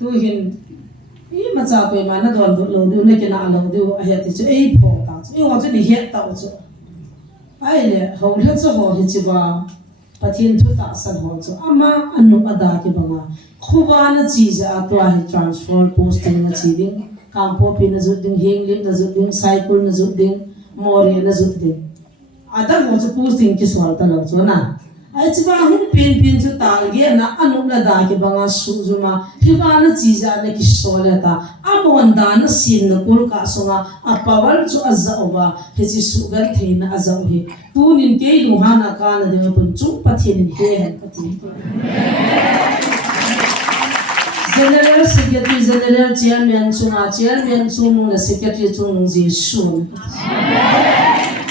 tu hin mà cha tôi mà nó đoàn vượt lâu điều này cái nào lâu điều hay thì chứ ấy bỏ ta chứ ấy họ chứ đi hết tao chứ ai lệ hầu hết cho họ hết chứ vào và thiên thu ta san họ chứ ama anh nộp ada cái bằng à khu va nó chỉ ra tôi hay transfer posting nó chỉ đến campo pin nó rút đến hang lip nó rút đến cycle nó rút đến mori nó rút đến ada họ chứ posting cái số ta lâu chứ na ai chứ vào hun pin chứ ta cái na anh nộp ada cái bằng à su chứ mà khi va nó chỉ ra này cái số là ta amon da nó xin nó cul cả số mà power chứ azza over he chỉ su gan thế na azza he tu nín cái lu hana ka na de pun chu pathin he han pathin General Secretary General Chairman chunga Chairman chung na Secretary chung ji sun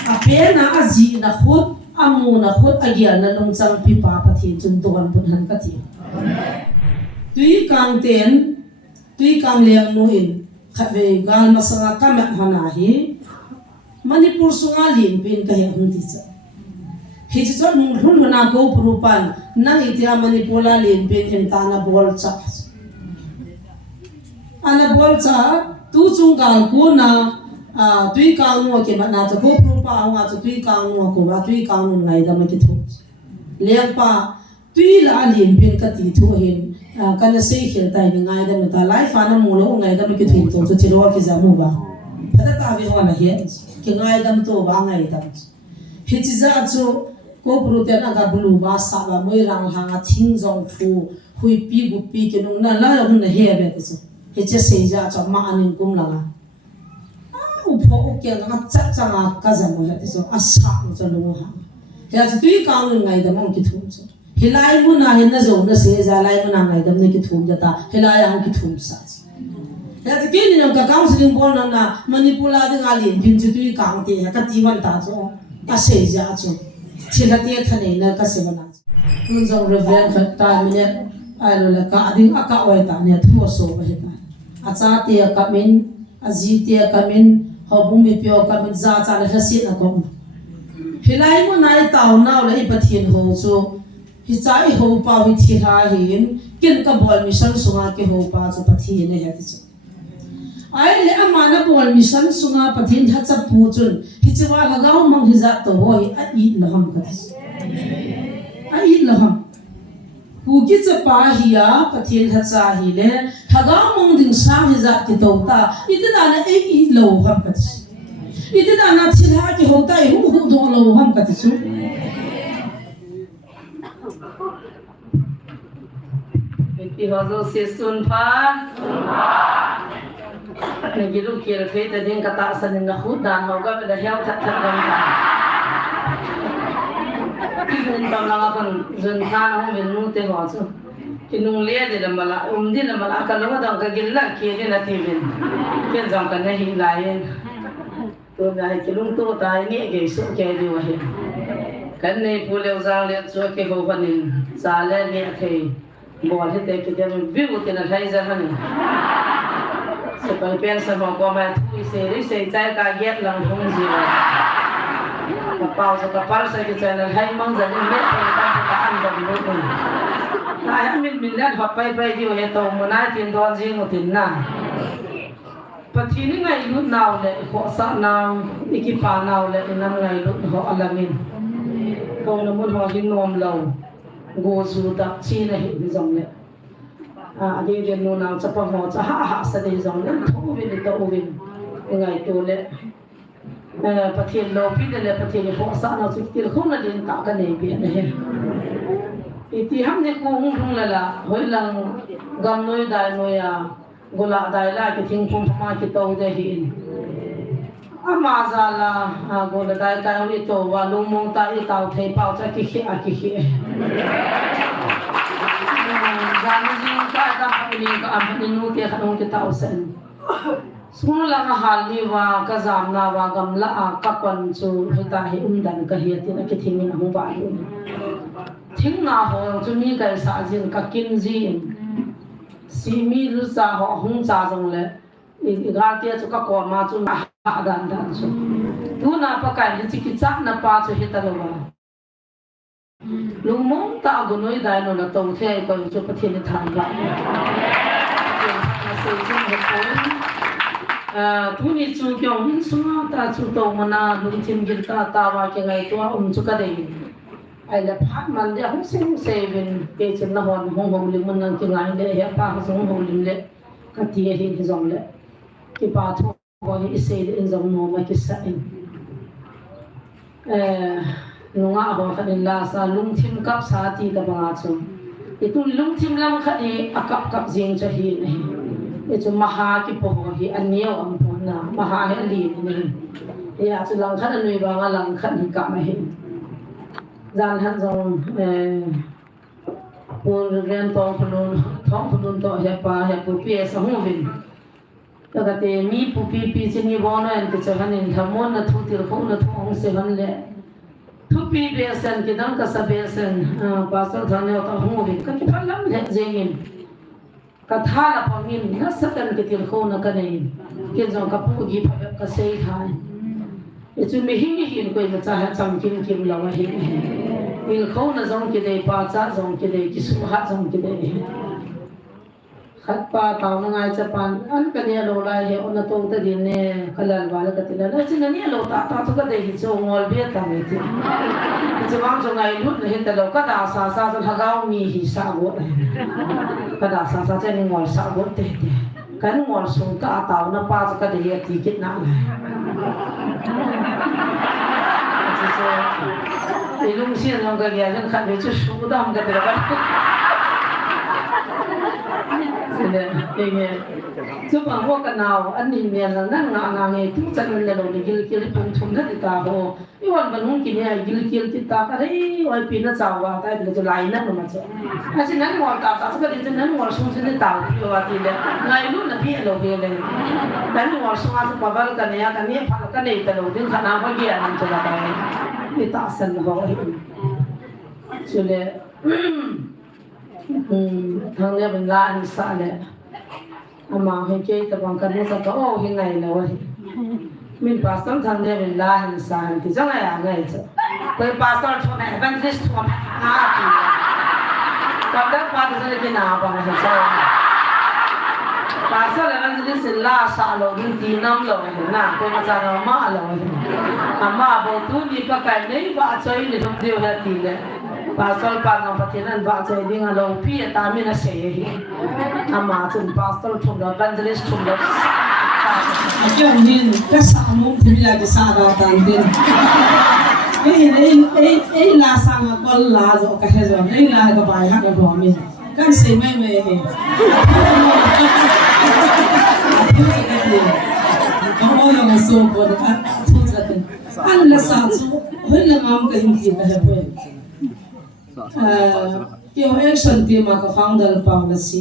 apena aji na khut amu na khut agia na longchang pipa pathin chun don pun han ka ti tui kang ten tui kang liang no in khave gal masanga kama hana hi Manipur sunga lim pin ka he hun ti cha hi cha mun hun huna go prupan na itia Manipur la lim pin em ta na bol cha ana bol cha tu chung gal ku na tui kang no ke ma na cha go prupa nga cha tui kang no ko ba tui kang no ngai da ma ki thu liang pa tui la lim pin ka ti thu hin kana sei khel tai ni ngai da ma ta lai fa na mu lo ngai da ma ki thu to chu chiro ki za mu ba phata ta vi ho na he ki ngai dam to ba ngai dam hi chi za chu ko pru ten aga bulu ba sa ba moi rang hanga thing jong thu hui pi gu pi ke nung na la hun na he be chu he che sei ja cha ma anin kum la nga u pho u ke nga cha cha nga ka za mo he chu asa u cha lu ha he chu tui ka ngun ngai da mong ki thu chu he lai mu na he na zo na se za lai mu na ngai dam ne ki thu ja ta he lai ang ki thu sa ya thì cái này là counseling bol na manipula de ngali bin chu tui kang te ka ti wan ta chu a sei ja chu chila te thane na ka se bana mun jong reverend khat ta minute ai lo la ka ding aka oi ta ne thu so ba he ta a cha te ka min a ji te ka min ho bu mi pyo ka min za cha la si na ko hilai mu nai taw naw la i pathin ho chu hi chai ho pa hi thi ha hin kin ka bol mission sunga ke ho pa chu pathi ne he ti chu ai le amana bol mission sunga pathin tha cha pu chun hi chawa hagaw mang hi za to ho hi a i laham ka a i laham pu ki cha pa hi ya pathin tha cha hi le hagaw mang ding sa hi za ki to ta ite da na i lo ham ka ite da na thil ha ki ho ta i hu hu do lo ham ka chu ki ho zo se sun pa nagi lu kira fe ta ding kata sanin na khud dan ho ga da hel that that dam ta kin tam la kon zun tha ho men nu te ho chu kinung le de la mala di la mala ka lo da ka gil la ki de na ti bin ken jang ka na hi la yen to na hi kilung to ta ni ge su ke di wa he kan nei pu le zang le chu ke ho banin sa le ni thei bol he te ke de viu te na thai za hanin se pa pen sa mo ko ma tu se chai ka get lang thong ji la ka pau sa ka par sa ki channel hai mang za ni me ta ka an da ni ko ai min la ha pai di he to mo na tin don ji mo tin na pathi ni ngai lu naw le ko sa naw ikipa naw le inam ngai lu ho alamin ko na mo ho hin nom lo go zu da chi na hi ni jong le adi den no na cha pa ho cha ha sa de jong le thu vi ni to vi ngai to le pathin lo pi de le pathin ho sa na chu ti khong na din ta ka nei bi ne he iti ham ne ko hung la la hoi lang gam noi dai noi ya gola dai la ki thing phum ma ki to de hi ama za la gola dai ka ri to wa lu mong ta i tau thei pau cha ki khi a ki khi Jangan kita ini ke aminu ke kanong kita usen. Semua lang hal ni wa kazam na wa gamla kapan su kita hi dan kahiyati na kitingin ang bayo. Ting na ho chumi kai sa jin ka kin jin. Si mi lu sa ho hung sa jong le. Ga tia chu ka ko ma chu na dan chu. Tu na pa kai ni ki chak na pa chu hitalo lung mong ta gunoi dai no na tong the ko chu pathin than ba se jin he tu ni chu kyong hin sunga ta chu to mana lung chim gil ta wa ke ngai to chu ka dei ai la phat man dia hu se vin pe chen na hon hong lim man nang ke ngai le ya pa ha song hong lim le ka ti he zong le ki pa tho wa hi se in zong no ma ki sa in nunga ho khanin la sa lung thim kap sa ti ka ba chu itu lung thim lam khani akap jing cha hi nei itu maha ki po hi anio am po na maha he li ni ya chu lang khan anui ba nga lang khan hi ka ma hi zan han zong pun ren tong phun to he pa he pu pi sa hu vin ta ka te mi pu pi chen ni bo na en ke cha hanin thamon na thu tir khong na thong se han le thu pi be san ke dang ka sa be san pa sa thane ta hu vin ka ki phalam le jengin ka tha la pa min na sa kan ke tir khong na ka nei ke jong ka pu gi pha ka sei khai itu mehin ko ina cha cham kim la wa hi il khong na zong ke dei pa cha zong ke dei ki su ha zong ke dei khat pa taw na ngai cha pan an ka ne lo lai he on tong ta din ne kalal wala ka tila na chin ne lo ta chu ka dei chu ngol be ta me ti chu wang chu ngai lut ne ta lo ka da sa cha hagao mi hi sa go ka da sa chen ngol sa go te kan ngol sung ka taw na pa cha ka dei ti kit na lai ilung sian long ka ya jan khat be chu su dam ka te ka Ini, cuma gua kenal, ani mian nang ngangai tu jangan lalu digil pun cuma di tahu. Iwan bangun kini gil kita kari, wal pina cawa, tapi begitu lainnya macam. Asyik nang wal tak sekarang itu nang wal sung sini tahu, iwan tidak. Ngai lu nabi lo gile. Dan wal sung aja babal kan ya, falak kan itu lo, din kana bagian macam apa ini. Itu asal lo. Sudah. Thằng này mình lại sao đấy, mà hình chơi tập bằng cái nó có hình này là vậy, mình bắt xong thằng này mình lại sao thì chắc là ngày chứ, tôi bắt xong cho này vẫn rất thoải mái, còn các bạn thì cái nào bằng cái sao, bắt xong là vẫn rất là sao rồi, nhưng tí năm rồi, nè, tôi mà sao nó mà rồi, mà bộ tu đi bắt cái này bắt chơi thì không điều hết tí đấy. Pasal pang patinan ba chơi đi ngang lâu phi ta mi na sẽ hi ama chun pasal thum da evangelist thum da Ayo hin ka sa mong pumila ke sa ga tan din ei la sa nga kol la zo ka he zo ei la ka bai ha ka ro mi kan se me he ko yo nga so bo da thu za tin an la sa zo hoi la ngam ka hin ki ka he po yo action team ka founder pa na si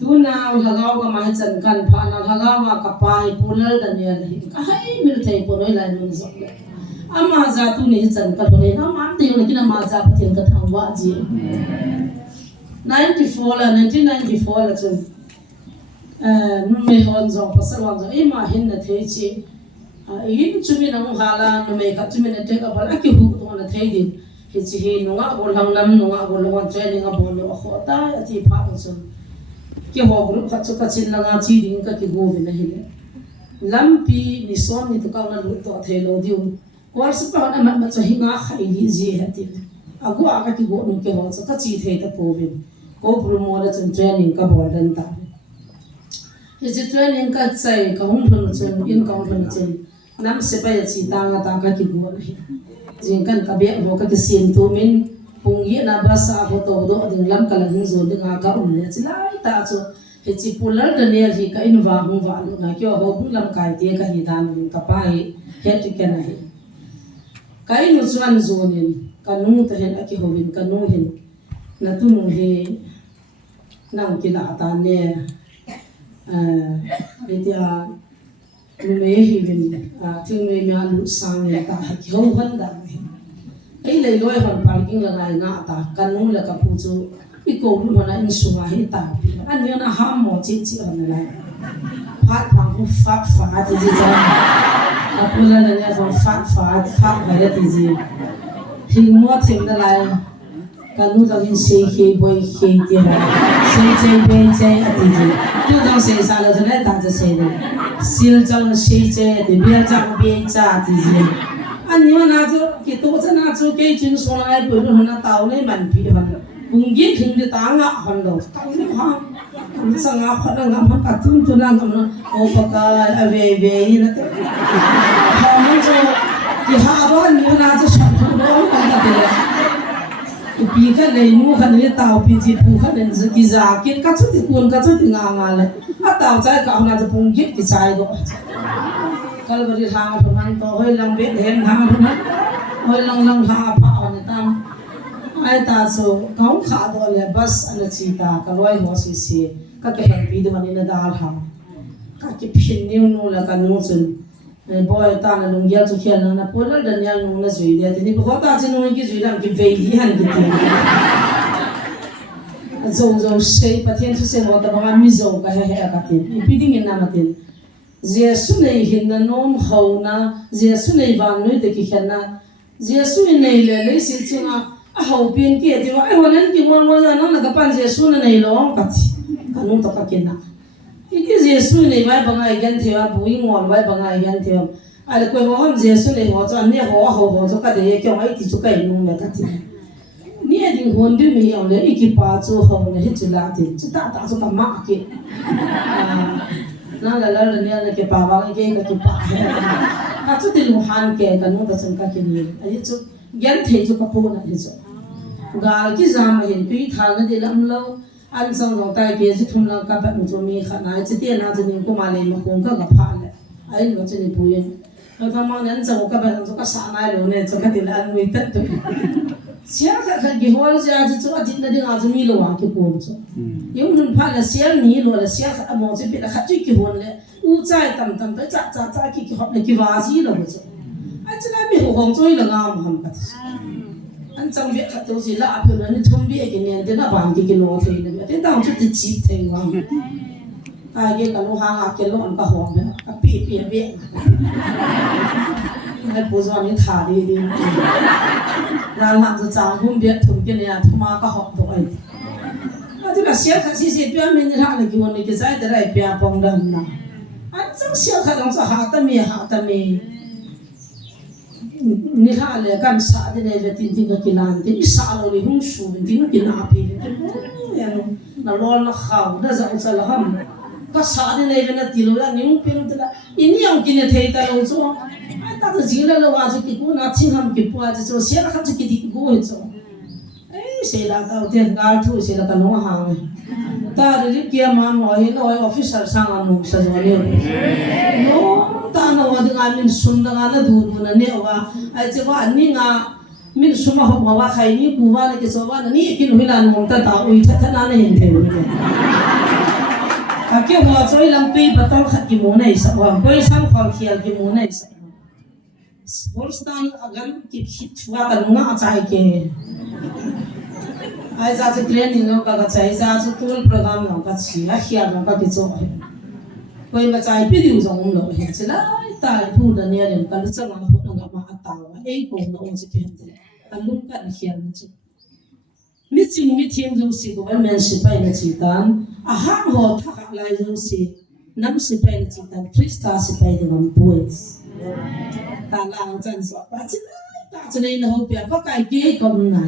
tu na hagaw ka ma chan kan pha na hagaw ka pa hi pulal daniel hi ka hai mil thai po noi lai mun zok le ama za tu ni chan ka ne na ma te ni kina ma za pathian ka thang wa ji 1994 la chun nu me hon zong pasal wan zo e ma hin na thei chi in chumi na mu hala nu me ka chumi na te ka bal aki hu to na thei din hi nunga bol hang nam nunga bol lon training a bol lo kho ta ati pha ko chun ki ho group kha chu ka chin langa chi ding ka ki go ve na hi lampi ni som ni to ka na lu to the lo diu kwar su pa na ma cha hi nga khai hi ji ha ti agu a ka ki go nu ke ho ka chi the ta po ve ko promo la chun training ka bol dan ta hi ji training ka chai ka hung thun chun in ka hung chun nam se pa ya chi ta nga ta ka ki go na hi jingkan kabe ho ka sin tu min pung ye na basa ho to do ding lam kala hin zo ding ka le chilai ta cho he chi pular da ne ri ka in wa hu wa lu na kyo ho bu lam kai te ka hi dan ka pa hi he ti ken hi kai nu chuan zo nin ka nu ta hen aki ho win ka nu hin na tu nu he nang ki la ta ne dia nu me hi win thing me me lu sang ne ta ki ho han da ei lei loi hon parking la ngai na ta kan nu la ka pu chu i ko lu na in sunga hi ta an ne na ha mo chi chi on la phat phang hu fat fa ti ji ja a pu la ne ko fat fa ba ya ti ji hi mo thim da lai kanu dangin sei ke boy ke dia sei be sei ati ji tu dang sei sa la jane ta ja sei de sil jang sei je de bia jang be cha ti ji ani wa na jo ki to cha na jo ke jin so la ai pu ru na tao nei man pi han bung gi thing de ta nga han lo ta ni ha an sa nga kha na nga man ka tun tu na ngam na o pa ka ave ve na te ha man jo ki ha ba ni wa na jo shan thu lo ka ta de pi ka le nu khan ni tao pi ji pu khan en ki za kin ka chu ti kun ka chu ti nga nga le a tao chai ka na jo bung gi ki chai do kal bari hang thu man to hoi lang be hen hang thu man hoi lang ha pa on tam ai ta so kaung kha do le bus ana chi ta ka loi ho si ka ke hen pi de man ina dal ha ka ki phin ni nu la ka nu chun boy ta na lung ya chu khian na pol dan ya nu na zui de ni bo ta chin nu ki zui dam ki ve hi han ki ti zo sei patien thu se mo ta ba mi zo ka he ka ti pi ding in na ma tin Jesu nei hin na nom ho na Jesu nei van noi de ki khan na Jesu nei le si chunga a ho pin ki ti wa ai wanan ki mon na na ka pan Jesu na nei lo ka ti ka nu to ka kin na iki Jesu nei vai bangai gan thewa bui ngol vai bangai gan thewa ale ko ho ham Jesu nei ho chan ne ho so ka de ke ai ti chu kai nu me ka ti ni ding hon du mi yong le iki pa chu ho ne hi chu la ti chu ta chu ka ma ki na la ne ke pa wa ke ka ki pa ka chu ti lu han ke ka nu ta chen ka ki ni ai chu gan the chu ka pu na hi chu ga ki za ma hin pi tha na de lam lo an sang dong tai ke ji thum lang ka ba mu chu mi kha na chi te na chu ni ko ma le ma kong ka pha le ai lo chu ni pu yen lo ta ma nan chu ka ba chu ka sa na lo ne chu ka ti la an mi ta tu sia ka gi hol ja chu a ti na de nga chu mi lo wa ki ko chu yung nun pha la sia ni lo la sia ka mo chu pi la kha chu ki hon le u chai tam pe cha ki hop le ki wa ji lo chu a chu na mi ho hong choi la nga ma ham ka an chang be kha to si la a phe na ni thum bi ke ne de na bang ki lo thei ne te tang chu ti chi thei wa ta ge ka lo ha nga ke lo an ka hom be a pi be ai po zo ni tha di ra la zu chang hum be thum ke ne a thuma ka hop do ai a ti ka sia kha si pya min ni ha le ki won ni ke sai de rai pya pong dan na an chang sia kha dong sa ha ta mi ni ha le kan sa de ne le tin ka kilan ti sa lo li hung shu tin ki na pi ya no na lo na khaw da za sa la ham ka sa de ne le na ti lo la ni un pe ta in yang ki ne thei ta lo zo ai ta ta ji la lo wa zo ki ku na ching ham ki pu a zo sia kha zo ki di ku ho zo ai se la ta te ga thu se la ka no ha ta ri ki ma mo hi no officer sang anu sa zo ne no ta na wa de ga min sum da ga na du na ne wa ai che wa ni nga min suma ho wa khai ni ku wa na ke so wa na ni kin hui lan mong ta ui tha na ne hin the ni ka ke wa choi lang pi ba tol khat ki mo nei sa wa koi sang khol khial ki mo nei sa Polstan agan ki khit wa ka nga chai ke ai za che training no ka chai za chu tool program no ka chi a khia no ka ki cho koi ma chai pi diu jong lo he chila tai pu da ne len ka lu chang hu na ma ta wa ei ko no on chi pen de ka lung ka ni khian chi mi ching mi thim zo si ko men si pai na chi tan a ha ho tha ka lai zo si nam si pai na chi tan krista si pai de ngam poets ta lang chan so pa chi ta chne na ho pya pa kai ke kom na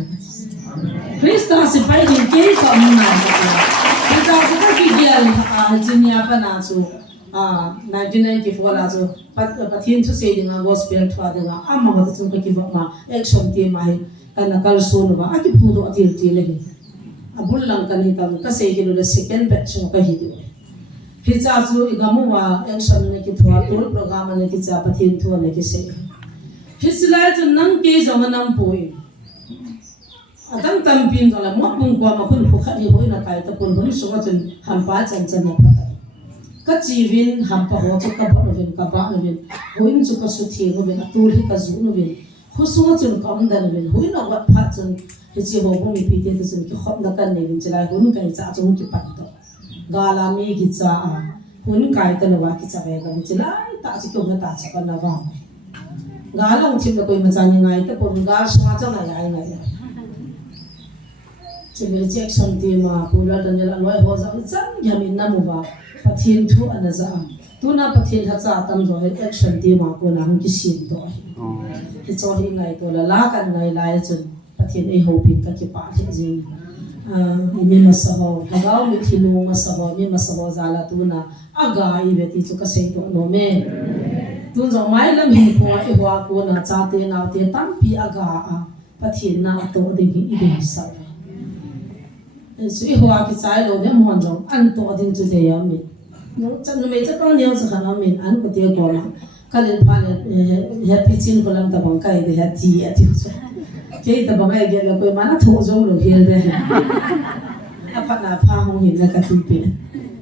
krista si pai de ke kom na ta ta ki gial a jinya pa na chu 1994 la zo pathin thu se dinga gospel thwa dinga amma ma chung ka ki ba ma action ti mai kana kal so no ba aki pu do atil ti le abul lang kan hi tam ka se ki do second batch ka hi do hi cha chu igamu wa action ne ki thwa tol program ne ki cha pathin thu ne ki se hi sila chu nang ke zo nam poi atang tam pin zo la mo pung kwa ma khun khu kha hi hoi na kai ta pun hon so chun ham pa chan chan na pha ka chivin ham pa ho chu ka ba no vin ka ba no vin hoin chu ka su thi no vin atul hi ka zu no vin khu su chun kam dan vin hoin no wa pha chun hi chi ho bo mi pi te tu chun ki khop na kan ne vin chalai hun kai cha chung ki pat to gala mi ki cha hun kai ta no wa ki cha ve ka ni chalai ta chi ko na ta cha ka na wa galang chim na koi ma cha ni ngai ta pon ga swa cha na ai ngai chỉ lấy check xong tiền mà phụ là đơn là loại họ rằng rất nhà mình nằm vào phát hiện thu anh là tu na phát hiện hạt tâm rồi action tiền mà cô nàng cái xin đó thì cho hi ngày tôi là lá cái ngày lại chừng phát hiện ai hậu bị cái bạn hiện gì mình mà sao họ gạo mình thì luôn mà sao mình mà sao ra là tu na aga i về thì cho cái sinh đó nó mẹ tu rồi mai làm hình của ai hoa cô na cha tiền nào tiền tam pi aga phát hiện na to định hi đi sao suy hoa cái trái đồ nhắm hoàn rồi ăn to định chú thế à mình nó chắc nó mấy chắc con nhiều chắc khả năng mình ăn có tiêu còn cái lần phá này happy chin có làm tập bằng cái để happy à chứ cái tập bằng cái cái là coi mà nó thua dấu được hiện đây à phát là phá không hiện là cái thứ gì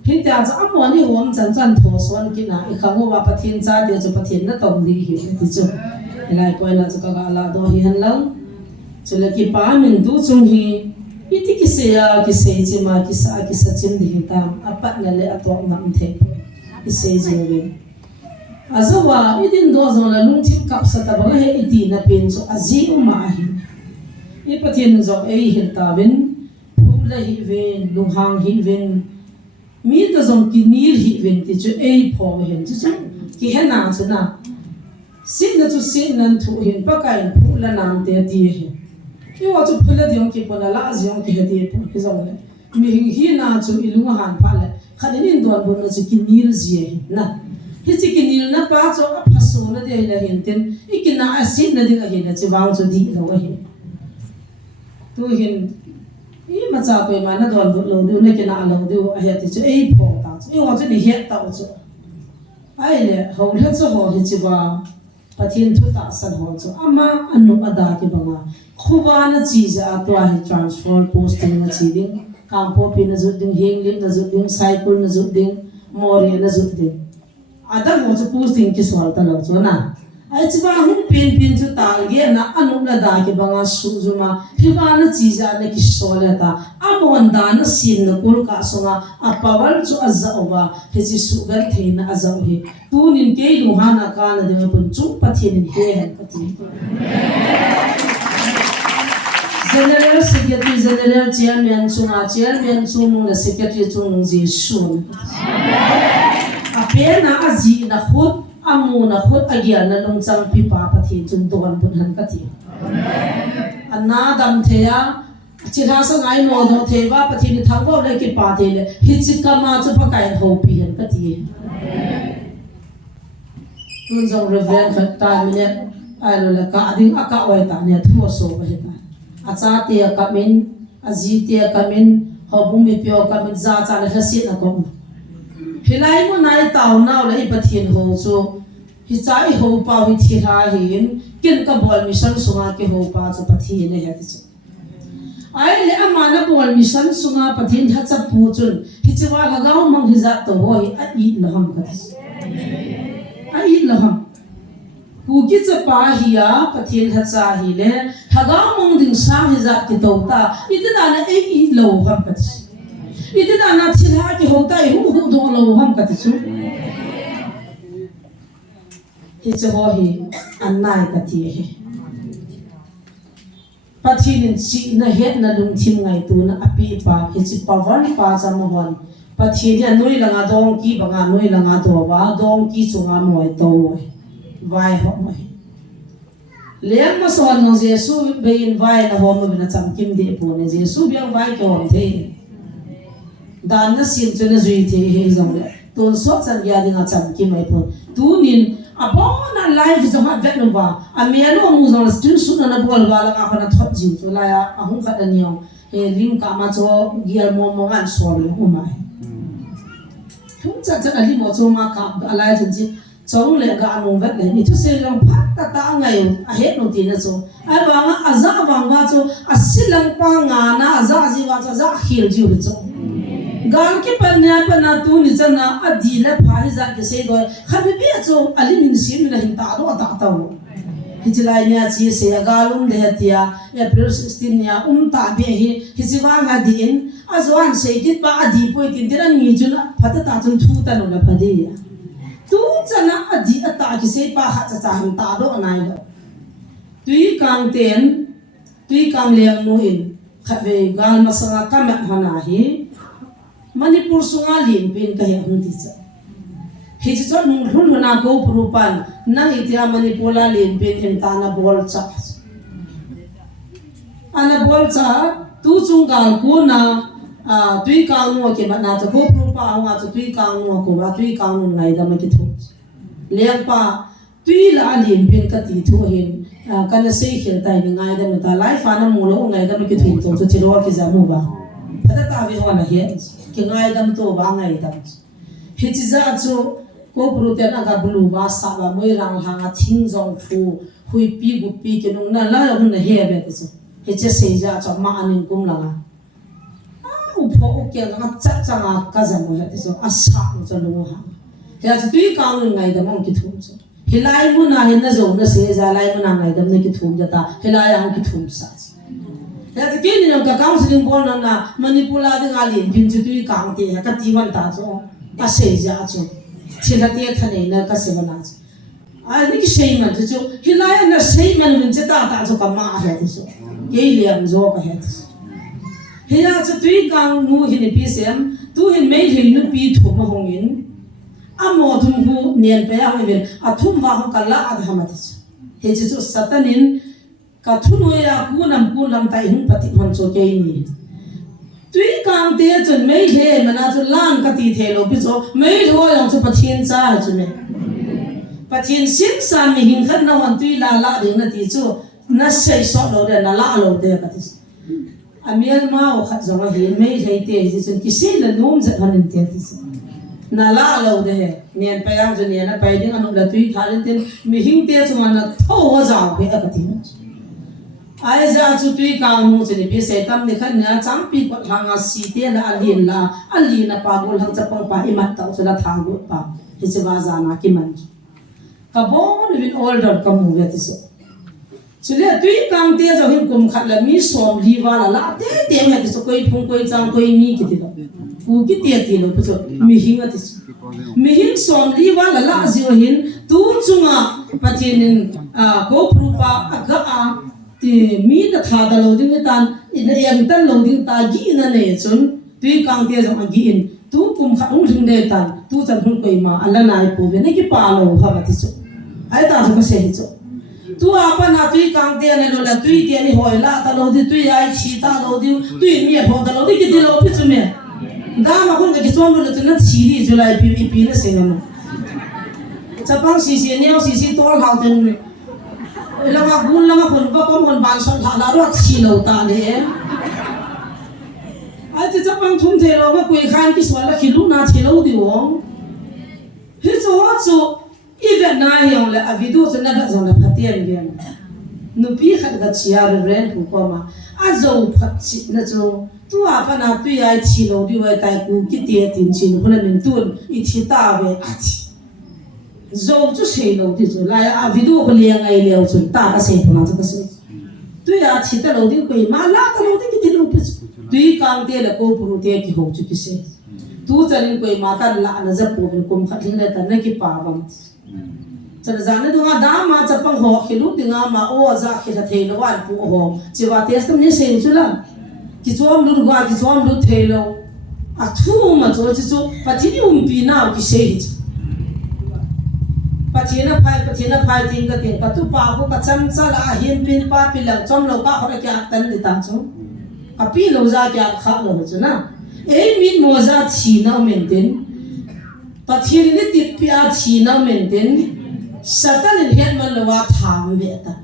hiện tại cho anh muốn đi hôm chân chân thua xuân kia na không có vào phát hiện ra thì cho phát hiện nó tổng đi hiện thì chứ lại coi là cho cái là đó hiện lắm cho là cái ba mình du chung hi iti kisay cima kisa cim di hitam apat na le ato nam the kisay jiwe azawa idin do zo la lung tim kap sa tabang he iti na pin so azi umahi ipatin zo ei hiltawin pula hi ven luhang hi ven mi ta zong kinir hi ven ti chu ei pho hen chu ki hena chu na sin na chu sin nan thu hin pakai pula nam te ti he yêu cho phê là diong kí pona lá diong kí hết đi cái giống này mình hi na cho ilung han pha lại khát đến đoàn buồn là cho kinh nil gì na hi chỉ kinh nil na pa cho áp số na đi là hiện tiền ý na acid na đi là hiện là chỉ vào cho đi đâu vậy tu hiện ý mà cha tôi mà na đoàn buồn lâu điều này cái na lâu điều ai thì cho ai bỏ ta yêu cho đi hết tao cho ai lẽ hầu hết cho họ thì chỉ vào phát hiện thu ta san họ cho ama anu ada cái bằng khuvana cheese atwa hi transfer posting na chiding kampo pin na zuding henglim na zuding cycle na zuding mori na zuding ada mo chu posting ki swal ta lo chona ai chiba hum pin chu tal ge na anu na da ki banga suzuma hivana cheese na ki sola ta amon da na sin na kul ka songa apawal chu azza owa he chi sugar theina azau he tunin ke luhana ka na de pun chu pathin he han pati General Secretary General Chairman Chairman Chung la Secretary Chung ji sun. Apena aji na khut amu na khut agya na longchang pipa pathi chun don bun han kathi. Anna dam theya chira sa ngai no do theba pathi ni thangbo le ki pa the le hichikama chu pakai ho pi han kathi. Tun jong reven khat ta minute ai lo la ka ding aka oi ta ne thu so ba heta. Acha tia kamin aji tia kamin hobumi pyo kamin za cha la hasi na kom hilai mo nai taw naw la ipathin ho chu hi chai ho pa hi thi ha hin kin ka bol mission sunga ke ho pa chu pathi ne he chu ai le amana bol mission sunga pathin ha cha pu chun hi chiwa lagaw mang hi za to ho hi a i laham ka ai laham Kuki pa hiya pathin hacha hi le haga mong ding sa hi zat ki tota ita na ei lo ham kat ita na chila ki hota hi hu do lo ham kat chu hi chaho hi annai kati hi pathin chi na het na lung thim ngai tu na api pa hi chi pawan pa cha mo hon pathin ya noi langa dong ki banga noi langa do wa dong ki chunga moi to vai ho mai lem ma so no jesu bein vai na ho ma na cham kim de po ne jesu biang vai ko om the dan na sin chu na zui the he zong le ton so chan ya ding a cham kim mai po tu nin a bo na live zo ha vet no ba a me no mu zong stin su na bol ba la ka na thot ji chu la ya a hung khat ani ong he lim ka ma cho gial mo mo ngan so le ho mai thung cha cha ali mo cho ma ka alai chen ji chong le ga anong vet le ni thu se long phat ta ngai a het no ti na cho ai ba nga aza wang wa cho asilang pa nga na aza ji wa cho za khil ji hu cho gal ki pan nya pa na tu ni chana adi la pha hi za ke se do khabi bi cho ali min sim na hin ta do ta ta wo hi chi lai nya chi se ga lum de hatia April 16 nya ta be hi chi wa ga din azwan se kit pa adi poi tin tin ni chun phat ta chun thu ta no la phadi ya tu chana adi ata ki se pa ha cha cha hin ta do nai lo tui kang ten tui kang leng no in khát về gal mà sang cái mặt hana hi Manipur sunga lim pin ka he hung ti cha hi chi chot mung hun huna ko prupan nang itia Manipur la lim pin em ta na bol cha ana bol cha tu chung gal ko na tui kang nu ke na cha ko prupa nga cha tui kang nu ko ba tui kang nu ngai da ma ki thu lek pa tui la lim pin ka ti thu hin kana sei khel tai ni ngai da ma ta lai fa na mu lo ngai da ma ki thu to chi ro ki za mu ba phata ta vi ho na he ki ngai dam to ba ngai dam hi chi za chu ko protein aga bulu ba sa ba moi rang hanga thing jong fu hui pi gu pi ke nong na la hun na he be te chu he che sei ja cha ma anin kum la nga u pho u ke nga cha cha nga ka za mo he te chu a sa u cha lu ha he chu tui kang ngai dam ki thu chu he lai mu na he na zo na se za lai mu na ngai dam ne ki thu ja ta he lai ang ki thu sa ya ti ke ni nam ka counseling bon na Manipur la de ga lin bin chu tui kang te ka ti wan ta chu a sei ja chu chila te thane na ka se bana chu a ni ki sei man chu hilaya na sei man min che ta ta chu ka ma ha ti chu ke liam zo ka he ti hiya chu tui kang nu hi ni pi sem tu hin mei hin nu pi thu ma hong in a mo thum hu nien pe a wen a thum wa ho ka la a ha ma ti chu he chu satanin ka thuno ya ku lam tai hung pati hon cho ke ni tui kang te chun mei he mana chu lan ka ti the lo pi cho mei tho yang chu pathian cha chu me pathian sim sa mi hin khat na wan tui la la ding na ti chu na sei so lo de na la lo de ka ti amial ma o khat zo ma hin mei he te ji chun ki se la nom za hanin te ti na la lo de he nien pa yang chu nien na pai ding anu la tui thalin ten mi hin te chu na tho wa za pe ka ti ai za chu tui kang mu chu ni pi se tam ni khan na chang pi ko hanga si te la alin na pa gol hang chapang pa i mat ta chu la tha go pa hi che ba za na ki man ka bon win older ka mu ve ti so chu le tui kang te zo hin kum khat la mi som li wa la te me ti so koi phung koi chang koi mi ki ti lo ku ki te ti lo pu so mi hinga ti mi hin som li wa la zio hin tu chunga patinin ko prupa aga a ti mi ta tha da lo ding tan in em tan lo ding ta gi na ne chun tui kang te jong gi in tu kum kha ung thing de tan tu chan hul koi ma ala nai pu ve ne ki pa lo ha ba ti chu ai ta chu ka se hi chu tu apa na tui kang te ne lo la tui te ni hoi la ta lo di tui ai chi ta lo di tui mi ho da lo di ki ti lo pi chu me da ma kun ka ki chom lo chu na chi ri chu lai pi na se no chapang si ne si tol hau ten lama gun lama kun ba kom kon ban son tha la ro chi lo ta le ai ti chapang thum the lo ma koi khan ki swala khi lu na che lo di wong hi zo wa zo even na yong la a video zo na da zo na patien gen nu pi khat ga chia ren pu ko ma a zo phat chi na zo tu a pa na tu ai chi lo di wa tai ku ki te tin chi nu la min tun i thi ta ve a chi zo chu sei lo ti chu la a video ko liang ai leo chu ta ka se pa ma chu ka se tu ya chi ta lo di ko ma la ta lo di ki ti lo pi tu kang te la ko puru te ki ho chu ki se tu charin ko ma ta la na za po bin kum khat le ta na ki pa bam cha za na du nga da ma cha pang ho khilu ti nga ma o za khi tha the lo wan pu ho chi wa te stam ni se chu la ki chom lu wa ki chom lu the lo a thu ma cho chi chu pa ti ni pi na ki se hi pathina phai ting ka tu pa ko ka cham cha la hin pin pa pi lang chom lo ka khora kya tan ni ta chu ka pi lo za kya kha lo chu na e min mo za chi na maintain pathina ni ti pia chi na maintain satan ni het man lo wa tham ve ta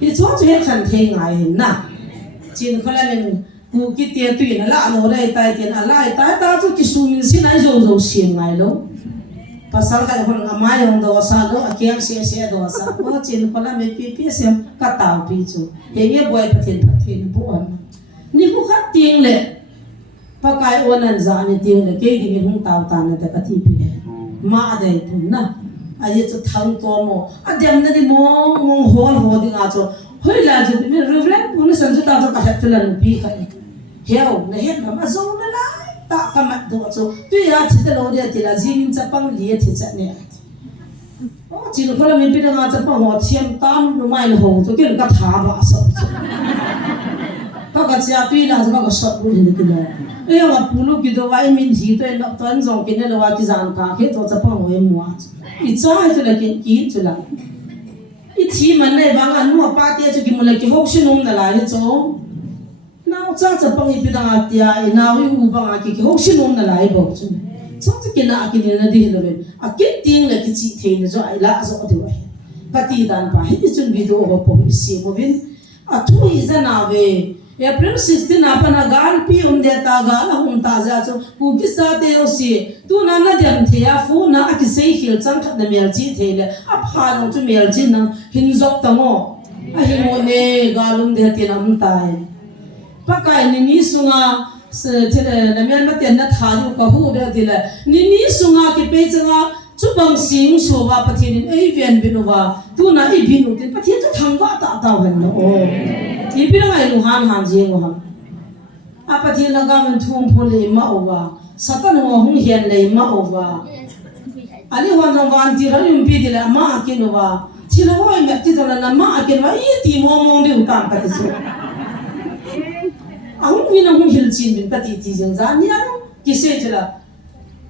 hi chu chu he khan the ngai hin na chin khola men ku ki te tu na la lo dai tai ten ala tai ta chu ki su min sin ai zo sim ngai lo pasal ka hon amai hong do sa do akyang se do sa ko chin khola me pi sem ka taw pi chu he ye boy pathin bu on ni ku khat ting le pakai onan za ni ting le ke ding hung taw ta na ta ka ti pi ma dai tu na ai chu thang to mo adem na di mong hol ho ding a chu hoi la chu me revlen mun san chu ta chu ka hat lan pi ka heo na het ma zo na la ta ka mat do chu tu ya chi ta lo de ti la jin cha pang li thi cha ne o chi no khola me pi na cha pang ho thiam tam no mai ho chu ke ka tha ba so cái chia tuy là cái sọt bún hình cái này em mà pulu cái đó vài mình chỉ tôi nó toàn dùng cái này là vài cái dàn cá cái đó chấp bằng em mua ít cho hay là cái kỹ cho là ít chỉ mà này vàng ăn mua ba tia cho cái mình là cái hốc xin là lại cho nào chắc chấp bằng cái đó tia nào cái u bằng cái hốc xin là lại bảo chứ chắc cái nào cái này là đi rồi cái tiếng là cái chỉ thế này rồi lại rồi thì vậy pati dan pa hết chun video ho po si mo vin thui za na ve April 16 apana gal pi de ta gal ta za cho ku ki sa te o si tu na na diam thea fu na ki sei hil chang khat na mel chi thele pha no chu mel chi na hin zok ta mo hi mo ne galum de ti nam tai pa kai ni sunga se na mel ma ten na tha ju ka hu de ti le ni sunga ki pe changa chú bằng sinh số và phát hiện ấy viên bên và tu na ấy viên thì phát hiện chú thằng vợ ta tao hơn nó ý biết là người han han gì mà phát hiện là cái mình thùng phô lấy mà và satan hoa hung hiền lấy mà và anh hoàn toàn hoàn chỉ là những biết là mà cái nó và chỉ là hoa mẹ chỉ là mà cái nó ý thì mong đi utam cái gì anh vì nó hung hiền chín bên cái gì chẳng ra nhá cái gì chứ là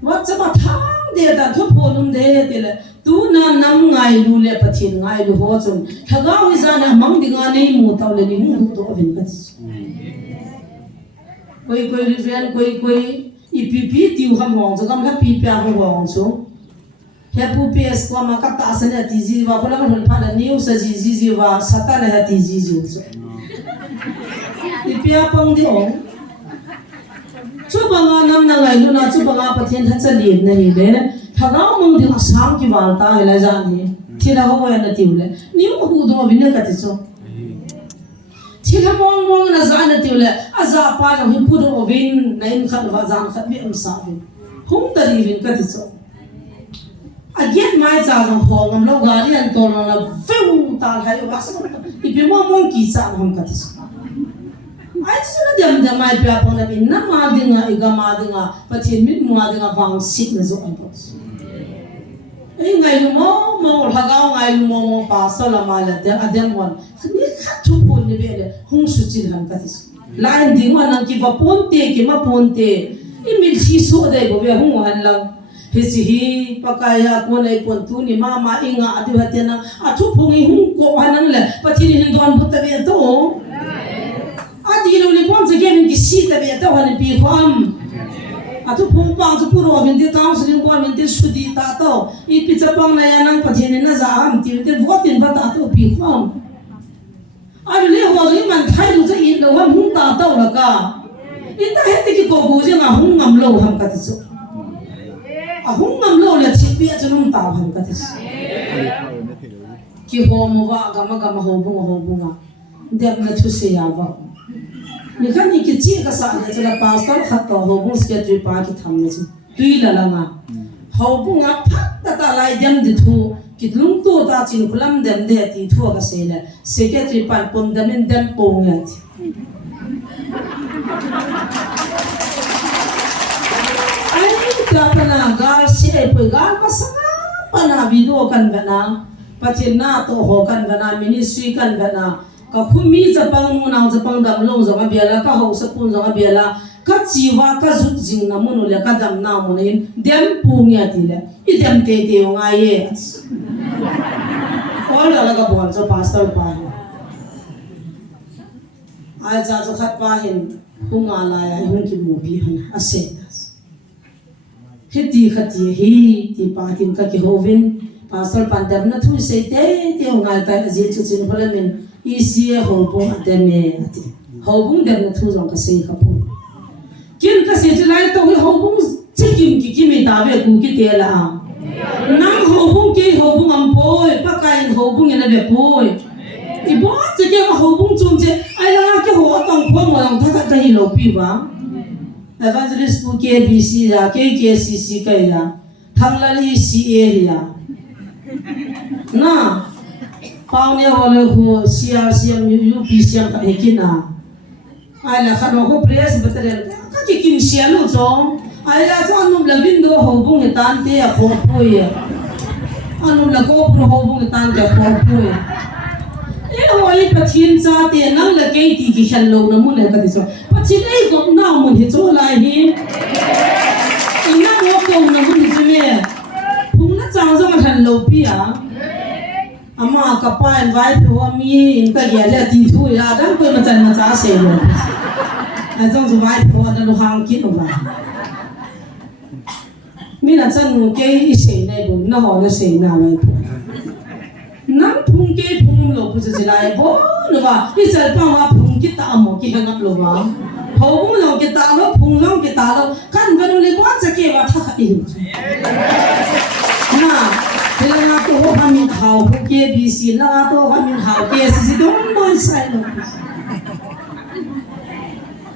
what mà thang để ta thốt phồn để thì là tu na năm ngày lu lệ phát hiện ngày lu hoa chun thằng gạo bây giờ là mang đi ngang này mua tàu lên những hút đồ bên cái quay riêng quay ipp tiêu ham hong cho cầm happy pia hong xuống happy ps qua mà các ta sẽ là tí gì và có lẽ mình phải là news gì và sata là tí gì rồi ippia pong đi ong chú bằng năm ngày luôn là chú bằng phát hiện thật là liền này đấy thằng nào mong được sáng cái vào ta hay là gì thì là không phải là tiêu lệ nếu mà hụt mà bên cái gì thì là mong là giá là tiêu lệ giá pa rồi hụt rồi bên này khăn và giá khăn bị sao bên không tari bên cái gì again mai giá rồi họ ngầm lâu gari anh tôi là phêu ta hay là sao thì bên mong kỳ sao không cái gì ai chứ nó đâm mai bia phong là bên nằm mà đi ngà iga mà đi ngà phát hiện mít mua đi ngà vàng xịt là rồi anh ấy ngày mò thằng gạo ngày mò pa sao là mai là đêm muộn không khát chụp phun như vậy là không suy chín hẳn cái gì lại đi mà năng kí vào ponte kí mà ponte mình chỉ số đây bởi vì không hẳn là hết gì pakaya con này pon tu ni mama inga adu hatian na chụp phun ấy không có hẳn là phát hiện hình đoàn bút tay to đi đâu đi quan sát cái mình cái gì tại vì tao hành bị khoam, tu phong bang tu puro mình đi tao sử dụng quan mình đi suy đi ta tao, ít bị chấp bang này anh phát hiện nên là am thì đi vô tiền bắt ta tao bị khoam, anh lấy hoa rồi mình thay đổi cái ít đâu ham hung ta tao là cả, ít ta hết cái cổ bùi chứ mà hung ngầm lâu ham cái gì, hung ngầm lâu là chỉ biết cho nó tao ham cái gì, cái hoa mua vả gama hoa bunga, đẹp là thu xe vào. Ni kan ni kici ka sa ya chela pastor khat to ho bung secretary pa ki tham ne chu tui la la nga ho bung a phat ta lai dem di thu ki lung to ta chin khulam dem de ti thu ka se le secretary pa pom dem dem po nga ti ai ta pana gal se pe gal pa sa pana video kan bana patin na to ho kan bana ministry kan bana ka khumi chapang mu nang chapang dam lo zonga biala ka ho sa pun zonga biala ka chiwa ka zut jing na mun le ka dam na mun in dem pu nya ti le I dem te te nga ye all la ka bon so pastor pa ai za zo khat pa hin hunga la ya hun ki mu bi han ase heti khati hi ti pa tin ka ki hovin pastor pan dam na thu se te nga ta je chu chin phala min isia hobung ateme ati hobung dem na thu jong ka sei khapu kin ka se chlai to hobung chikim ki kimi dawe ku ki te la nang hobung ke hobung am poi pakai hobung ena be poi I bo che ke hobung chung che ai la ke ho tong pho mo tong tha ta hi lo pi ba evangelist pu ke bc ya ke cc ka ya thangla li ca ya na Pau ni wala ko CRCM UPCM ka hekina ai la khano ko press batel ka ki kim sia lu chong ai la cho anum la bin do ho bung tan te a pho poi anum la ko pro ho bung tan te pho poi hoi pathin cha te nang la ke ti ki khan lo na mun ka ti so pathin ei ko na mun hi cho lai hi ina mo ko na mun hi me phung na chang zo ma than lo pi a ama ka pa en vai pro mi in ka ya le ti thu ya dang ko ma chan ma cha se lo a zong zo vai pro na lo hang ki no ba mi na chan nu ke i se nei bu na ho na se na vai nang phung ke phung lo pu chi lai bo lo ba i sel pa wa phung ki ta mo ki hang up lo ba ho bu lo ki ta lo phung lo ki ta lo kan ga no le ba cha ke wa tha kha i na pela na to ho ha min hao ko ke bi si na to ha min hao ke si don mo sai lo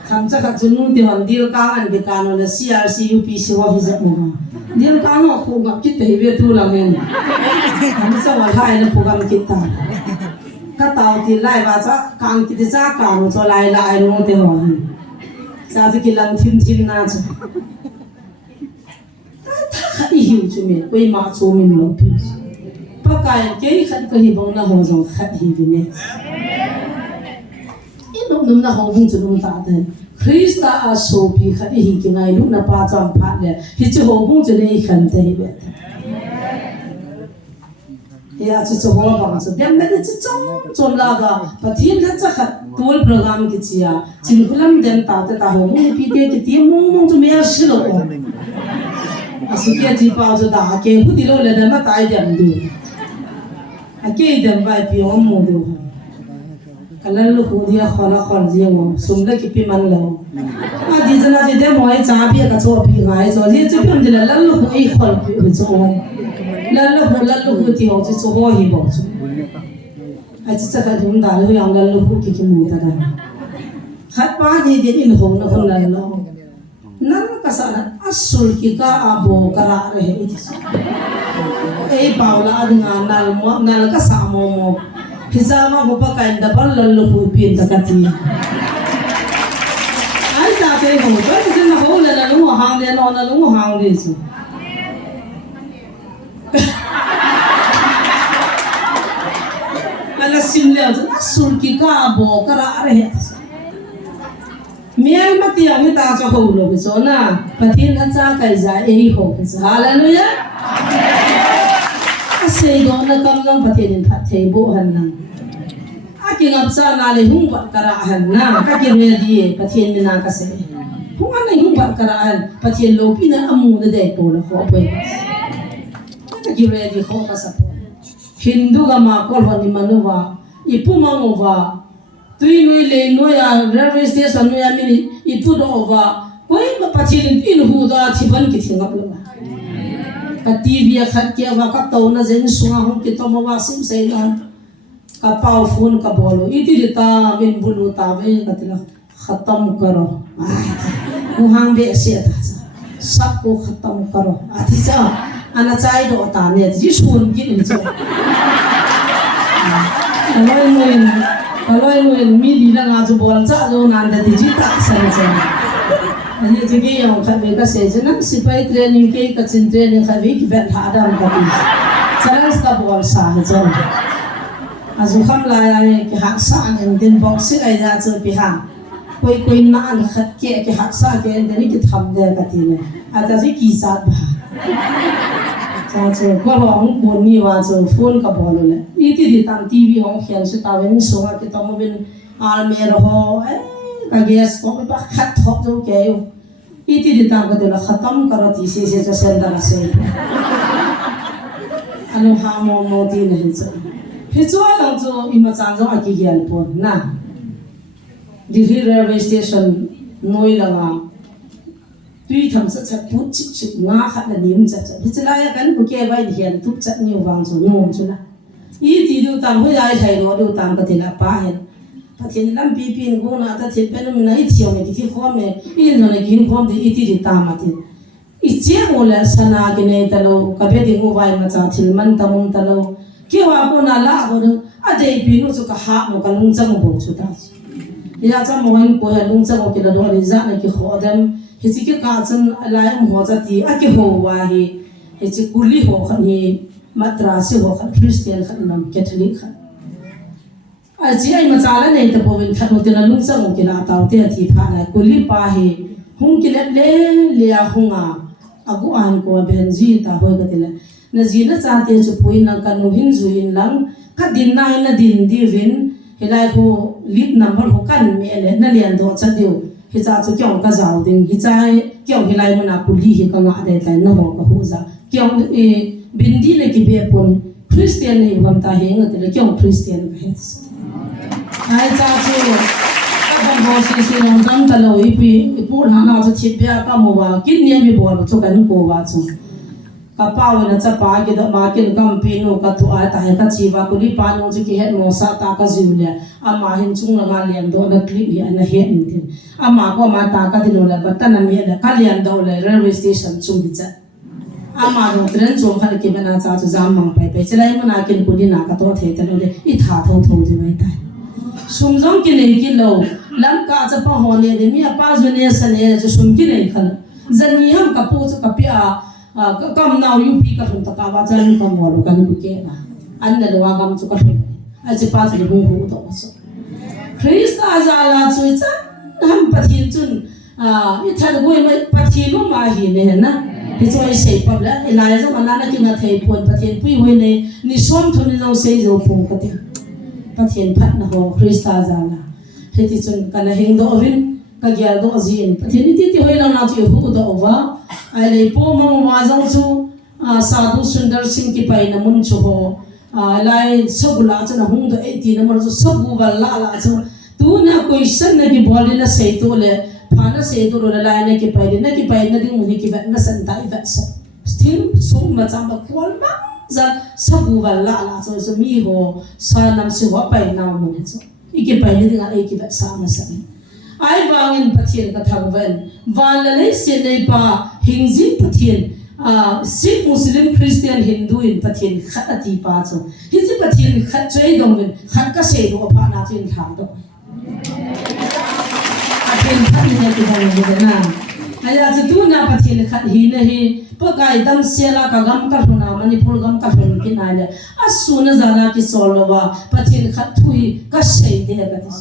tham cha ka chunu ti hon dil ka an bi ka no le CRC UPC ho hi za mo dil ka no ko ga ki te be tu la men tham cha wa hai na program ki ta ka tao ti lai ba cha kan ki ti cha ka no cho lai lai no te ho hi sa ji ki lang thim thim na cha ta hi hiu chu me koi ma chu min lo pi pa kai ke khat ka hi bong na ho zo khat hi vi ne num na ho bung chu num ta de Krista a so pi kha hi ki ngai lu na pa cham pha le hi chu ho bung chu nei khan te hi be ya chu chu ho bang chu dem me chu chom la ga pathin la cha kha tol program ki chia chin khulam dem ta ta ho mu pi te ki ti mung chu me shi lo a su ke ji pa chu da ke hu ti lo le da ma tai dem du a ke dem vai pi om mu du kalal lu dia khona khon ji ngo sum la ki pi man lo a di jana ji de moi cha pi ka cho pi ngai so ji chu pim de la lu ai khol pi hu cho la lu ti ho chi cho ho hi bo chu a chi cha ka dum da lu yang la lu ki mu ta da khat pa ji de in ho na khon la lo nan ka sa asul ki ka abo kara re ei paula adinga nal ka sa mo Hizama ko pa kain dabal lalo ko pin ta kati. Ay ta pe ho, to kasi na ho la lu hang le no na lu hang le su. Ala sim le na sul ki ka bo kara re. Mial mati ang ta sa ho lo so na patin at sa kai za ei ho. Hallelujah. Say do na kam lang patin tha thei bo han na aki ngap sa na le hung pat kara han na ka ki re di patin ni na ka se hung an hung pat kara han patin lo pi na amu na de po la ko pe ka ki re di ko ka sa po hindu ga ma ko ho ni manuwa ipu mangova tui nui le no ya railway station no ya mi ipu do over koi ma patin in hu da thiban ki thingap la ka TV khat ke wa ka to na zen sunga hum ki to ma sim sei na ka pau phone ka bolo iti ta min bulu ta ve ka tila khatam karo mu hang be se ta sab ko khatam karo ati sa ana chai do ta ne ji sun ki ni cho aloi noin mi di la nga chu bol cha zo nan da di ji ta san cha ani jigi yang khabe ka se jana sipai training ke ka chin training khabe ki vet ha dam ka ti challenge ka bol sa ha jo azu kham la ya ki ha sa an din box si ai ja chu pi ha koi na an khat ke ki ha sa ke en ni ki tham de ka ti ne ata ji ki sa ba cha chu ko hong bon ni wa chu phone ka bol le iti di tam TV hong khian se ta wen so ha ki tam ben al me ro ho ka gas ko pa khat ho jo ke yo iti di tam ka de la khatam karati se cha sen da se anu ha mo ti ne hi cha hi cho lang cho I ma chang jo a ki gyal pon na di railway station noi la nga tui tham sa cha put chi nga khat la nim cha hi chla ya kan ku ke vai hian tup cha ni wang so nom chu na iti du tam ho dai thai ro du tam ka de la pa hen pathin lam pi pin go na ta the pen mi na I thiam me ki kho me I no na gin khom de iti ri ta ma ti I che mo la sana ki ne ta lo ka be di ngo vai ma cha thil man ta mum ta lo ki wa ko na la go de a de pi no chu ka ha mo ka lung chang bo chu ta ya cha mo hin ko ya lung chang ki la do ri za na ki kho dem hi chi ki ka chan lai mo cha ti a ki ho wa hi chi kuli ho khan hi matra se ho khan Christian khan nam Catholic khan chỉ ai mà trả lại này tập bên khát một tiền là lung sang một cái là tàu tiền thì phá này cô li pa he hung cái lẽ lẽ hung à aku an ko ben ji ta hoi ka tele na ji na cha te chu pui na ka no hin zu in lang ka din na din di vin helai ko lip number ho kan me le na lian do cha diu hi cha chu kyong ka zaw ding hi chai kyong hilai mo na ku li hi ka nga de ta na ho ka hu za kyong bin di le ki be pon Christian ne bam ta he nga tele kyong Christian ka he ai cha chu ka bo si long dam ta lo i pi pu na na chu thi bia ka mo wa kin ne mi bo chu kan ko wa chu ka pa wa na cha pa ki da ma kin kam pi no ka thu a ta he ka chi wa ku li pa no chu ki het mo sa ta ka ziu le ama hin chung na nga lian do na clip hi ana he ni tin ama ko ma ta ka ti no la ba ta na mi da ka lian do le railway station chung di cha ama no tren chung kha ki ba na cha chu jam mang pai pai chelai mo na kin ku ni na ka to the ta no le I tha thong thong ji mai ta sum jong ki nei ki lo lam ka cha pa ho ne de mi pa zu ne sa ne chu sum ki nei khal zan ni ham ka pu chu ka pi a ka kam nau yu pi ka thum ta ka ba chan ka mo lo ka ni ke na an na lo gam chu ka thum a chi pa chu hu hu to so Krista za la chu cha ham pa thi chun I thad goi mai pa thi lu ma hi ne na hi choi sei pa la lai zo ma na ki na thei pon pa thi pui hoi ne ni som thun ni no sei zo phung ka ti pathian phat na ho Krista zala heti chun kana heng do ovin ka gyal do azin pathian ti hoi la na chu hu do wa ai le po mong wa jong chu sadhu sundar singh ki pai na mun chu ho lai sabula chu na hung do e ti na mar chu sabu wa la la chu tu na question na ki boli na sei to le phana sei to le lai na ki pai na ding mu ni ki ba na san dai va so still so ma cham ba kwal ma za sabu wa la la so mi ho sa nam si wa pai na mo ne so iki pai ni dinga iki ba sa na sa ai wangin pathian ka thang ven van la le se nei pa hingji pathian Sikh Muslim Christian Hindu in pathian khat ati pa so hi ji pathian khat chei dong ven khat ka se do pa na chin thang do pathian khat ni ki dang na aya chu na pathian khat hi na hi pakai dam sela ka gam ka huna manipur gam ka hun ki na le asuna zana ki solwa pathian khat thui ka sei de ga dis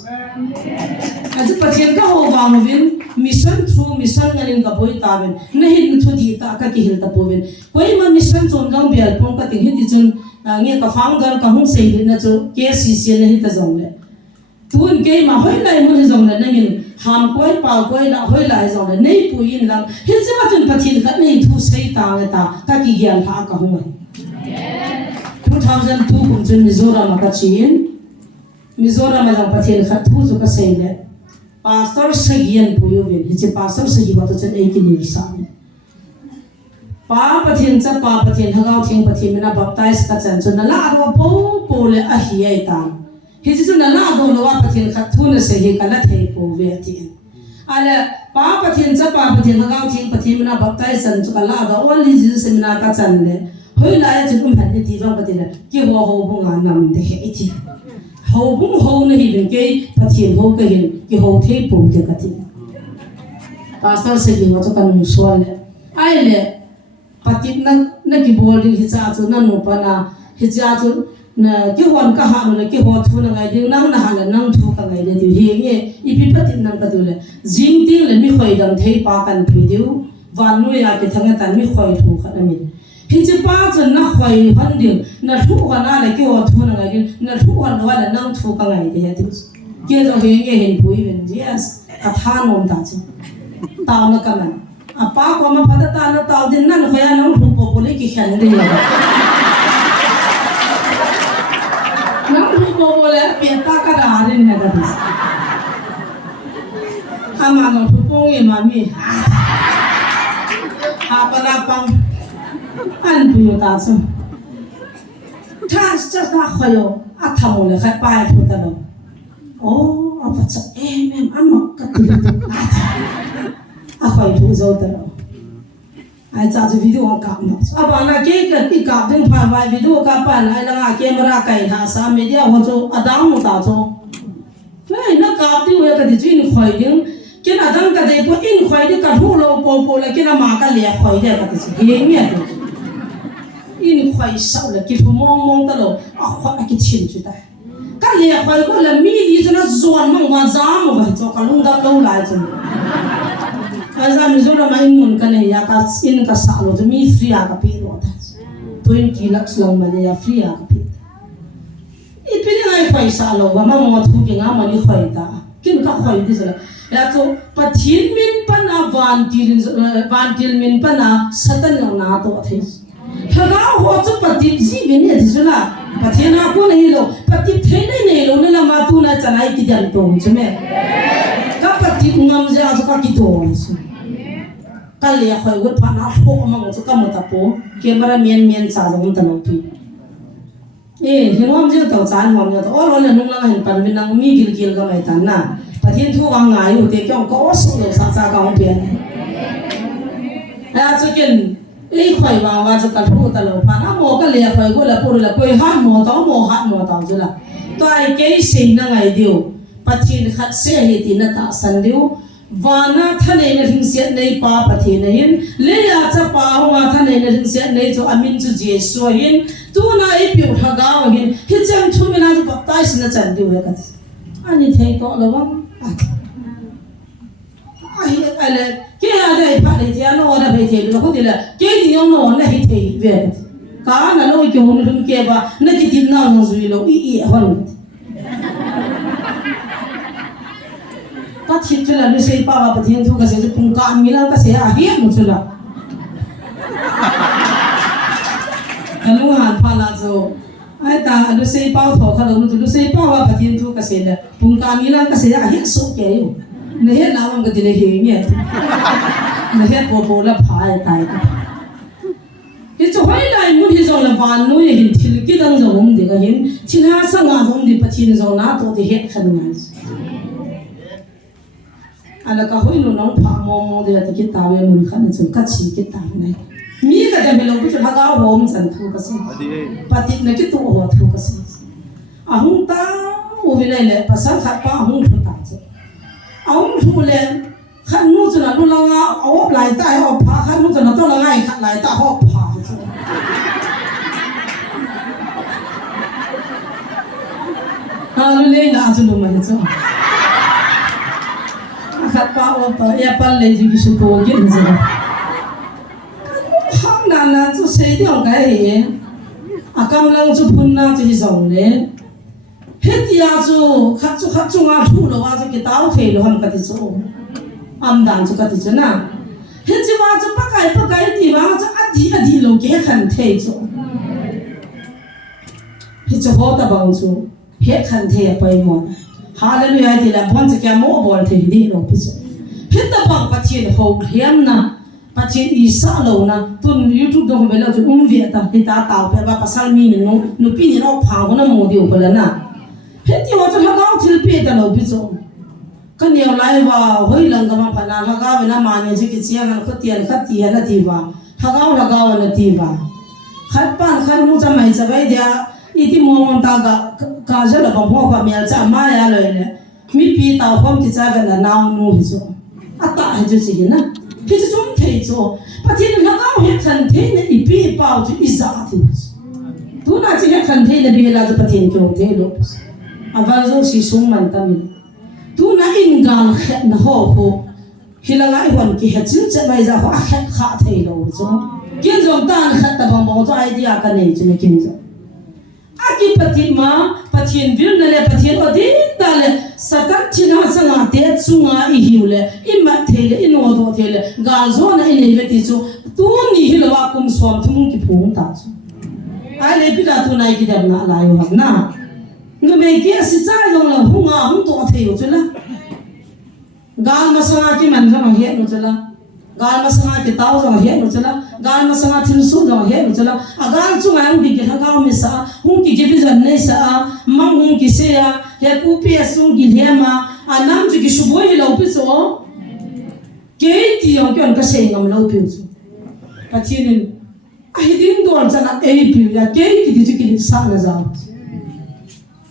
aju pathian ka ho wang win mission through mission nganin ka boi ta ben nahi thu di ta ka ki hil ta povin koi ma mission chon gam bel pon ka ti hi ti chun nge ka founder ka hung sei de na chu KCC nahi ta jong le tun ke ma hoi lai mun jong le nangin ham koi pa koi la hoi lai jong le nei pu in lang hi che ma chun pathian khat nei thu sei ta le ta ka ki gyan tha ka hung 2002 kum chun Mizoram ka chin Mizoram jang pathian khat thu chu ka sei le pastor sagian pu yo ven hi che pastor sagi ba to chen ei ki ni sa pa pathian cha pa pathian hagau thing pathian na baptize ka chan chun na la ro po le a hi ai ta hi chu na la do lo wa pathian khat thu na se hi ka la thei po ve ti ala pa pathian cha pa pathian hagau thing pathian na baptize chan chu ka la do only Jesus seminar ka chan le hoi la ya chu kum han ni ti wa pathian ki ho ho bu nga nam de he ti ho bung ho na hi ben ke pathian ho ka hin ki ho thei po de ka ti pastor se ki wa chu kan sual le ai le patit na ki boarding hi cha chu na no pa na hi cha chu na ki hon ka ha no le ki ho thu na ngai ding nang na ha la nang thu ka ngai de ti hi nge I pi patit nang ka du le jing ting le mi khoi dam thei pa kan phi diu van nu ya ki thanga tan mi khoi thu kha na mi hi chi pa chun na khoi han ding na thu ka na le ki ho thu na ngai ding na thu ka na la nang thu ka ngai de ti ke do hi nge hin pui ven yes ka tha nom ta chu taw na ka man apa ko ma phata ta na taw din nan khoya nang thu po po le ki khan de ya nang thu po po le pe ta ka ra rin na da dis ama no thu po nge ma mi ha pa na pang an pu yo ta chu ta cha ta khoyo a thamo le khat pai thu ta lo oh a fa cha em amma ka ti a khoi thu zo ta lo ai cha ju video ka ma a ba na ke ka ti ka ding pha vai video ka pa na la nga camera kai ha sa media ho cho adang mu ta cho lai na ka ti we ka ti jin khoi ding ke na dang ka de po in khoi de ka thu lo po po la ke na ma ka le khoi de ka ti he nge in khoi sao la ki thu mong mong ta lo a khoi ki chin chu ta cái lẹ phải có là mi đi cho nó giòn mà mà giá mà phải cho cả lung đâm lâu lại cho bây giờ mình rồi mà in muốn cái này ya cái in cái sao rồi mi free à cái pin rồi 20 lakhs lang mà ya free à cái pin ít pin này phải sao rồi mà mà thu cái ngắm mà đi khỏi ta kinh cái khỏi đi rồi ya cho bắt thiên min pan à van til min pan à satan yang na to thế hagao ho chu bắt thiên gì bên này thì là bắt thiên à cô này lo bắt thiên thế này lo nên là mà tu na chanai cái điểm to chứ mẹ các bắt thiên ngắm ra cho các cái to cái lẽ khỏi cái pan à ho mà ngồi cho các một tập po camera miên sa giống tao nói hiện hôm giờ tao chán hôm giờ tao ở đây nung lang hình pan bên năng mi gil cái này tan na bắt thiên thu vàng ngàiอยู่ที่ก็ก็ส่งเลยsa sa cái ông biển à cho kiếnไข่วางว่าจะกระทู้ตลอดผ่านอ่ะหมอก็เลี้ยไข่ก็เลยพูดเลยไปหันหมอต่อจุละตัวไอ้เกย์สิ่งนั่งไงเดียวปฏิณขัดเสียเหตุนัตตาสันเดียววานาท่านเองถึงเสียในป่าปฏิณหินเลี้ยจะป่าหัวท่านเองถึงเสียในจะอามินจุเจสวหินตัวน่าไอ้ผิวทากาวหินฮิจังทุ่มน่าจะปักใต้สินะจันเดียวเลยกันอันนี้เท่ก็ระวังอะไรแค่อะไรผ่านเหตุการณ์โน้นอะไรเหตุแล้วเขาดีเลยแค่ที่ยองโน้นอะไรเหตุเว้ยการนั้นเราอีกคนนึงแค่ว่านั่นที่ดินน้ามันสุยโลอีฮันก็คิดจุลนี่เสียป้าว่าปฏิญทุกข์เสียจะพุ่งการมีแล้วก็เสียอาเฮียมุจุลอันนู้นหันผ่านแล้วจูไอ้ตาอันนู้นเสียป้าถอดเขาแล้วมุจุลเสียป้าว่าปฏิญทุกข์เสียเลยพุ่งการมีแล้วก็เสียอาเฮียสุกแก่อยู่เนี่ยเรามันก็ดีเลยเฮียเนี่ยเนี่ยพอแล้วพายตายที่จะให้ได้มุดที่จะละวันนู้นเห็นที่กี่ตั้งจะมุ่งเด็กเห็นที่น่าสังหารมุ่งเด็กปฏิญจะน่าตัวที่เห็นขนาดนั้นอันนั้นก็ให้หนูน้องพามองเดี๋ยวที่คิดตาเวมุนขันจะกัดชีคิดตาไหนมีก็จะเป็นเราก็จะทักเอาหัวมันสันทุกข์สิปฏิญเนี่ยคิดตัวหัวทุกข์สิอาหุ่นตาอุบิเลยเลยภาษาขัดป้าหุ่นทุกตาสิอาหุ่นทุกเลยขันนู้นจะนั่งดูละเอาไหลตาเอาผ้าขันนู้นจะนั่งตัวละไงขันไหลตาเอาผ้าสิฮาลุเลยนะจุลมันสิขัดป้าเอาผ้าอย่าปั่นเลยจุกิสุโกกินสิห้องนั้นนะจะเสียดีองกันเหรออากำลังจะพุ่นน่าจะที่สองเลยเฮ็ดยาจูขัดจูงาทูโลว่าจะกินต้าเทโลหันกันที่สองอันดังจะกันที่สองนะเฮ็ดจีว่าจะปากไก่ตีว่าจะอดีโลเกขันเทจูเฮ็ดจะหัวตะบังจูเฮ็ดขันเทไปหมดฮาเลลูยาที่ละพอนจะแกโมบอลเทดีโลพิจูเฮ็ดตะบังปัจเจนหกเฮียมนะปัจเจนอีสาโลนะตุนยูทูบดงเวลาจะเวียตาที่ตาเต่าเพื่อว่าภาษามีนนุปีนี่เราพังคนนั้นโมเดลคนละนะเฮ็ดที่ว่าจะทักเอาทิลเปียตะโลพิจูก็เนี่ยไล่ว่าเฮ้ยหลังก็มาพนันทักเอาเวลามาเนี่ยจะกิจยังกันขัดเตียนนะทีว่าทักเอานะทีว่าขัดป้านขัดมุจไม่จะไปเดียอีที่มองตากาจะระบบหัวความเมียจะมาอย่าเลยเนี่ยมีปีเต่าพร้อมที่จะเป็นน้ำนูหิจูอัตตาหิจูสินะที่จะจุ่มเทจูปะที่นั่นทักเอาเฮ็ดขันเทเนี่ยอีปีเป่าจุอีสาที่ตัวน่าจะเฮ็ดขันเทเนี่ยบีเราจะปะที่นี่โอเคลูกอาวันเราสิส่งมันตามิตัวน่าอินกาลเฮ็ดนะฮอกฮิลาไลวันกี่เฮ็ดจึงจะไม่จะว่าเฮ็ดขาเทโลจูกินจงตานเฮ็ดตะบังมองตัวไอเดียกันเนี่ยจะไม่กินจงอากิปฏิมาปฏิญวิลนั่นแหละปฏิญอดีตาเลยสัตย์ชินาสังอาเตจุงอาอิหิวเลยอิมัดเทเลอินโอโดเทเลกาลโซนอินเวติจูตัวนี้ฮิลวาคุมสวมทุ่งกิพุงตาจูไอเลปิลาตัวไหนกิดนาลายุหักนานูเมกี้สิจ้าลงละหุงอาหุงตัวเทอยู่จุละกาลมาสังอากิมันจังเฮียนุจุละกาลมาสังอากิตาวจังเฮียนุจุละกาลมาสังอาทิลสูจังเฮียนุจุละอากาลจุงอาหุงกิทักเอามิสาหุงกิกิฟิจันเนสามังหุงกิเซียเฮปูเปียสุงกิเฮมาอันนั้นจุกิชุบวยเราพิโซเกย์ยองกันก็เสียงเราพิโซปัจจุบันไอ้ดิ้งโดนจันเอพิลยาเกย์กิจุกิสานะจ้า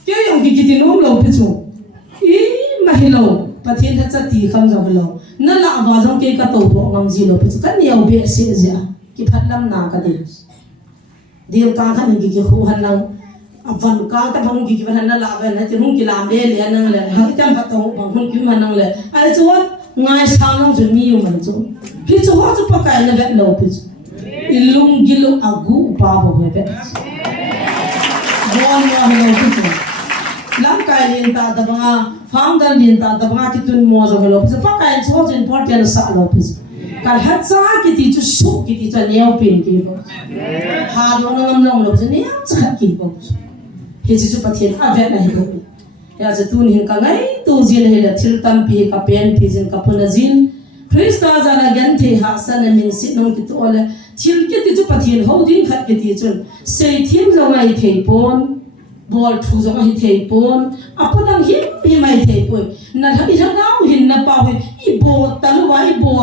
เกย์ยองกิกินุ่มเราพิโซอีมาฮิโลปฏิญทัศตีคำจับเรานั่นละว่าจงเกย์ก็โตโตงามจีโลพิโซกันเนี่ยเอาเบียเสียจ้ากิพัดลำนากันเดียวการขันกิคู่หันลัง van ka ta bang ki ban na la ban ti hung ki lam le le nang le ha tam pa to bang hung ki man nang le ai chu ngai sang nang chu mi yu man chu hi chu ha chu pa kai na vet lo pi ilung gilu agu pa bo he vet bon wa lo pi chu lam kai lin ta da banga founder lin ta da banga ki tun mo zo lo pi pa kai chu chu important sa lo pi kal hat sa ki ti chu su ki ti cha neo pin ki bo ha do nang long lo chu ne cha ki bo hi chu pathian a vet na hi bo ya cha tun hin ka ngai tu jin he la thil tam pi ka pen pi jin ka puna jin Krista jana gan the ha san min sit nong ki to le thil ki ti chu pathian ho ding khat ki ti chun sei thim lo ngai thei pon bol thu zo hi thei pon apunang hi mai thei poi na tha i tha nau hin na pa wi I bo talu wa I bo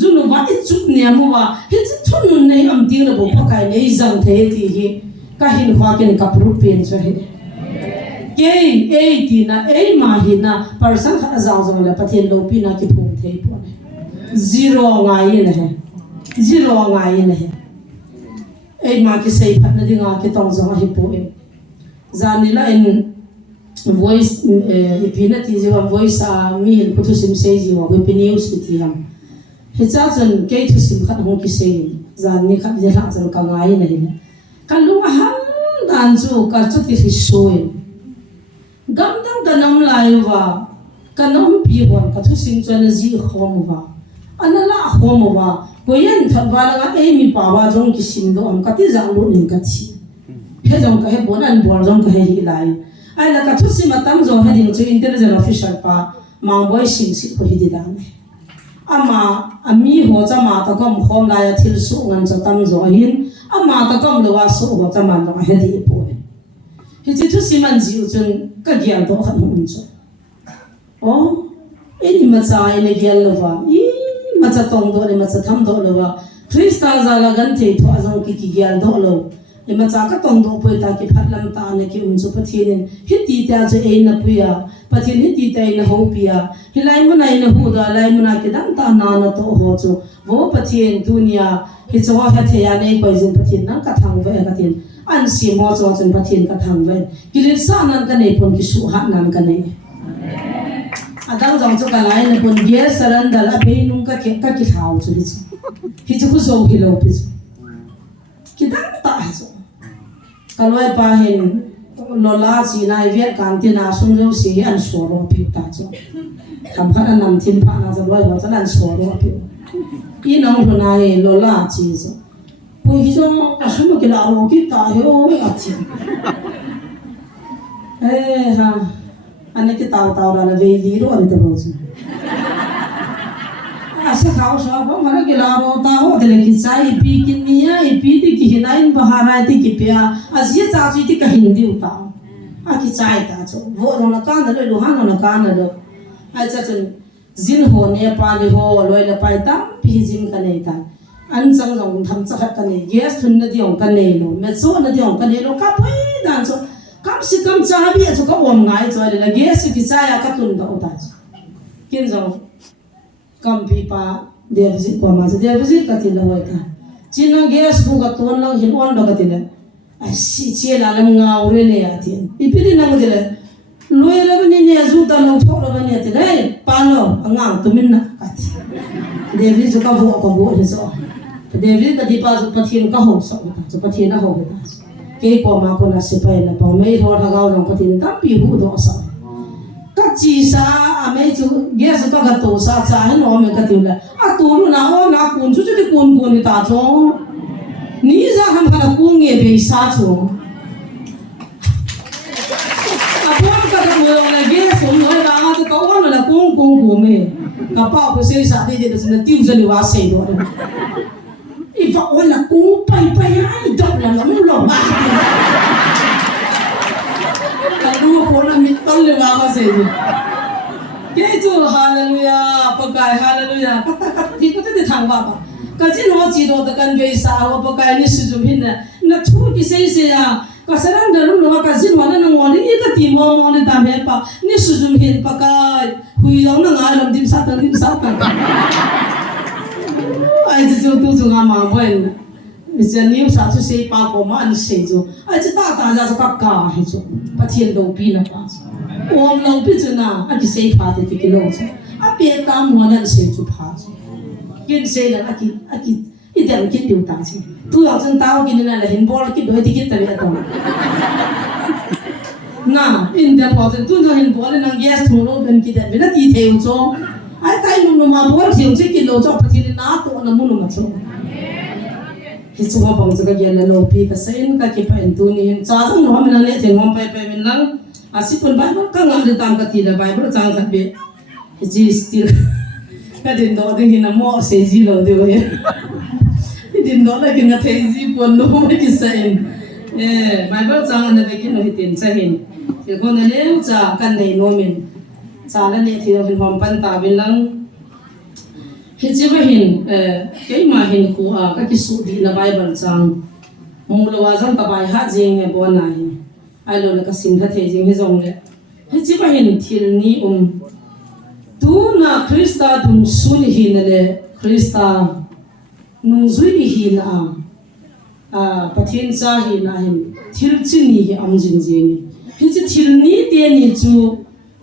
zunu wa I chuk ne mu wa hi chu thun nei am ti la bo pa kai nei zang the ti hi ka hin hwa ken ka pru pen cho hi ke ti na ma hi na person kha zang zang la pathian lo pi na ki phum thei pon zero ngai ne he zero ngai ne he ma ki sei phat na dinga ki tong zang hi po em zanila in voice ipina ti jiwa voice a mi hin putu sim sei jiwa we news ti ham he cha chan ke thu sim khat hong ki sei zan ni khat je la chan ka ngai na hi kan lu han dan chu ka chu ti hi soi gam dang kanam lai wa kanam pi hon ka thu sim chan ji khom wa anala khom wa ko yan thad wa la e mi pa wa jong ki sim do am ka ti jang lu ning ka thi he jong ka he bon an bol jong ka he hi lai ai la ka thu si matam zo he ding chu intelligent official pa mang boy sing si ko hi di dan ama ami ho cha ma ta kom khom la ya thil su ngan cha tam zo hin ama ta kom lo wa su ho cha man lo he di po hi chi thu si man ji chun ka gyan to khan hun chu o eni ma cha ene gyal lo wa I ma cha tong do ne ma cha tham do lo wa Krista za la gan the tho azang ki gyal do lo e ma cha ka tong do poi ta ki phat lam ta ne ki un chu pathian hi ti ta chu e na puya pathian hi ti ta na ho pia hi lai mu nai na hu da lai mu na ki dam ta na na to ho chu wo pathian dunia hi chu ha the ya nei koi jin pathian na ka thang ve ka tin an si mo chu chun pathian ka thang ve kilin sa nan ka nei pon ki su ha nan ka nei adang jong chu ka lai na pon ge saran dal a be nung ka ki thau chu hi chu ku zo hi lo pi ki dang ta chu kaloi pa hin lola chi nai viet kan ti na sung lo si an so ro pi ta chu kam pha nam tin pha na za loi ho chan an so ro pi I nong ro na he lola chi chu po hi jo ka su mo ki la ro ki ta he o a chi ha ane ki tau ra la ve li ro ani ta bo chu asa khao so ba mara ki la ro ta ho de le ki sai pi ki nia I pi ti ki hinain bahara ti ki pia azia cha chi ti ka hin di uta a ki chai ta cho vo ro na ka na le lu han na ka na lo ai cha chen zin ho ne pa ni ho loi la pai tam pi jin ka nei ta an chang jong tham cha khat ka nei yes thun na di ong ka nei lo me so na di ong ka nei lo ka poi dan cho kam si kam cha bi cho ka om ngai cho le la yes ki cha ya ka tun da uta kin jong kam pi pa dia visit pa ma dia visit ka tin lawai ka chino gas bu ka ton lang hin on ba ka tin ai si che la lam ngau re le ya tin ipiri na mo dile loi ra ba ni ne zu ta no thok ra ba ni te dai pa no angang tu min na ka ti dia visit ka bu ni so dia visit ka di pa zu pathin ka ho so ta zu pathin na ho ta ke ko ma ko na se pa na pa mai ro tha ga ro pathin ta pi hu do sa ka chi sa a me chu gas ka ga to sa cha he no me ka ti la a tu lu na o na kun chu ti kun ni ta cho ni za ham ka ku nge be sa chu a bon ka ga mo la gas so no ba ma to ko la kun ku me ka pa ko se sa de de na ti u za li wa se do I fa o la ku pai ai do la la mo lo ba lu ko na mi tol le wa se ni ke chu hallelujah pakai hallelujah ka ti ko te thang ba ba ka jin ho chi do da kan be sa wa pakai ni su jum hin na thu ki se ya ka saran da lu lo ka jin wa na ngo ni ka ti mo ni ta me pa ni su jum hin pakai hui lo na nga lam dim sa ta ai chu tu chu nga ma boy giờ nếu sao chú xây ba cô mà anh xây chú ai chỉ ta ra cho các cả hay chú bắt thiên đầu pin à ba ôm lâu pin chú na anh chỉ xây phá thì cái lâu chú anh biết ta muốn anh xây chú phá chú kiến xây là anh ít điểm kiến điều tăng chứ tu học chân tao kiến là hình bò là kiến đôi thì kiến tại vì đâu na in điểm học chân tu cho hình bò là năng gas thùng lô bên kiến tại vì nó đi theo chú ai tay nung mà bò thì chỉ kiến lâu chú bắt thiên na tu nó muốn mà chú hi chu ha bang chaga gel lo pi ka sein ka ki pa en tu ni cha jang no min le theng hom pai min lang asipun bible ka ngam de tam ka ti da bible chang khat be hi ji still ka din do de hin mo se ji lo de ye hi din do la ki na thei ji pon no ma ki sein bible chang na be ki no hi tin cha hin ti ko na le cha kan nei no min cha la le thi hin hom pan ta bin lang hi chi ba hin cái mà hin ku a ka ki su di na bible chang mong lo wa jang ka bai ha jing e bon na hi ai lo la ka sim tha the jing hi jong le hi chi ba hin thil ni tu na krista dum sun hi na le krista nu zui hi na a pathin cha hi na hin thil chi ni hi am jing jing hi chi thil ni te ni chu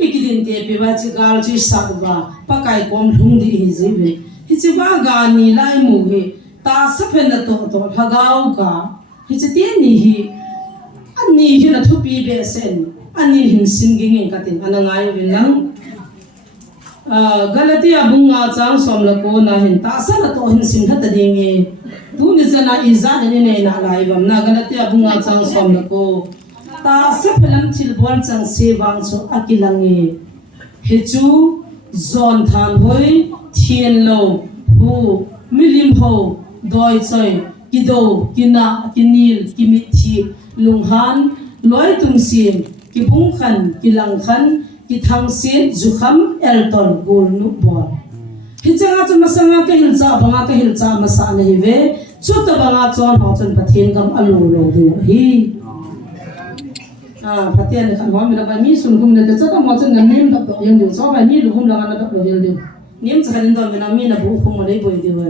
ikidin te pe ba chi gal chi sa ba pa kai kom lung di hi ji be hi chi ba ga ni lai mu he ta sa phen na to phagau ka hi chi te ni hi ani hi na thu pi be sen ani hin sin gi ngeng ka tin anangai win lang galatia bunga chang som la ko na hin ta sa na to hin sin tha ta ding e tu ni zana iza ni ne na lai bam na galatia bunga chang som la ko ta sa phelam thil bol chang se wang chu akilang e he chu zon than hoi thiên lâu hu milim ho doi choi kido kina kinil kimithi lunghan loi tum sin ki bung khan ki lang khan ki thang sin zukham elton gol nu bol hi changa chu masanga ka hilcha banga ka hilcha masa na hi ve chu ta banga chon ho chon pathin gam alu lo de hi pathian khan ho mi na ba mi sun kum ne ta cha ta mo chen ngam nim ta yeng du so ba ni lu hum la na ta lo hel de nim cha khan do mi na mi na bu khum le boi de wa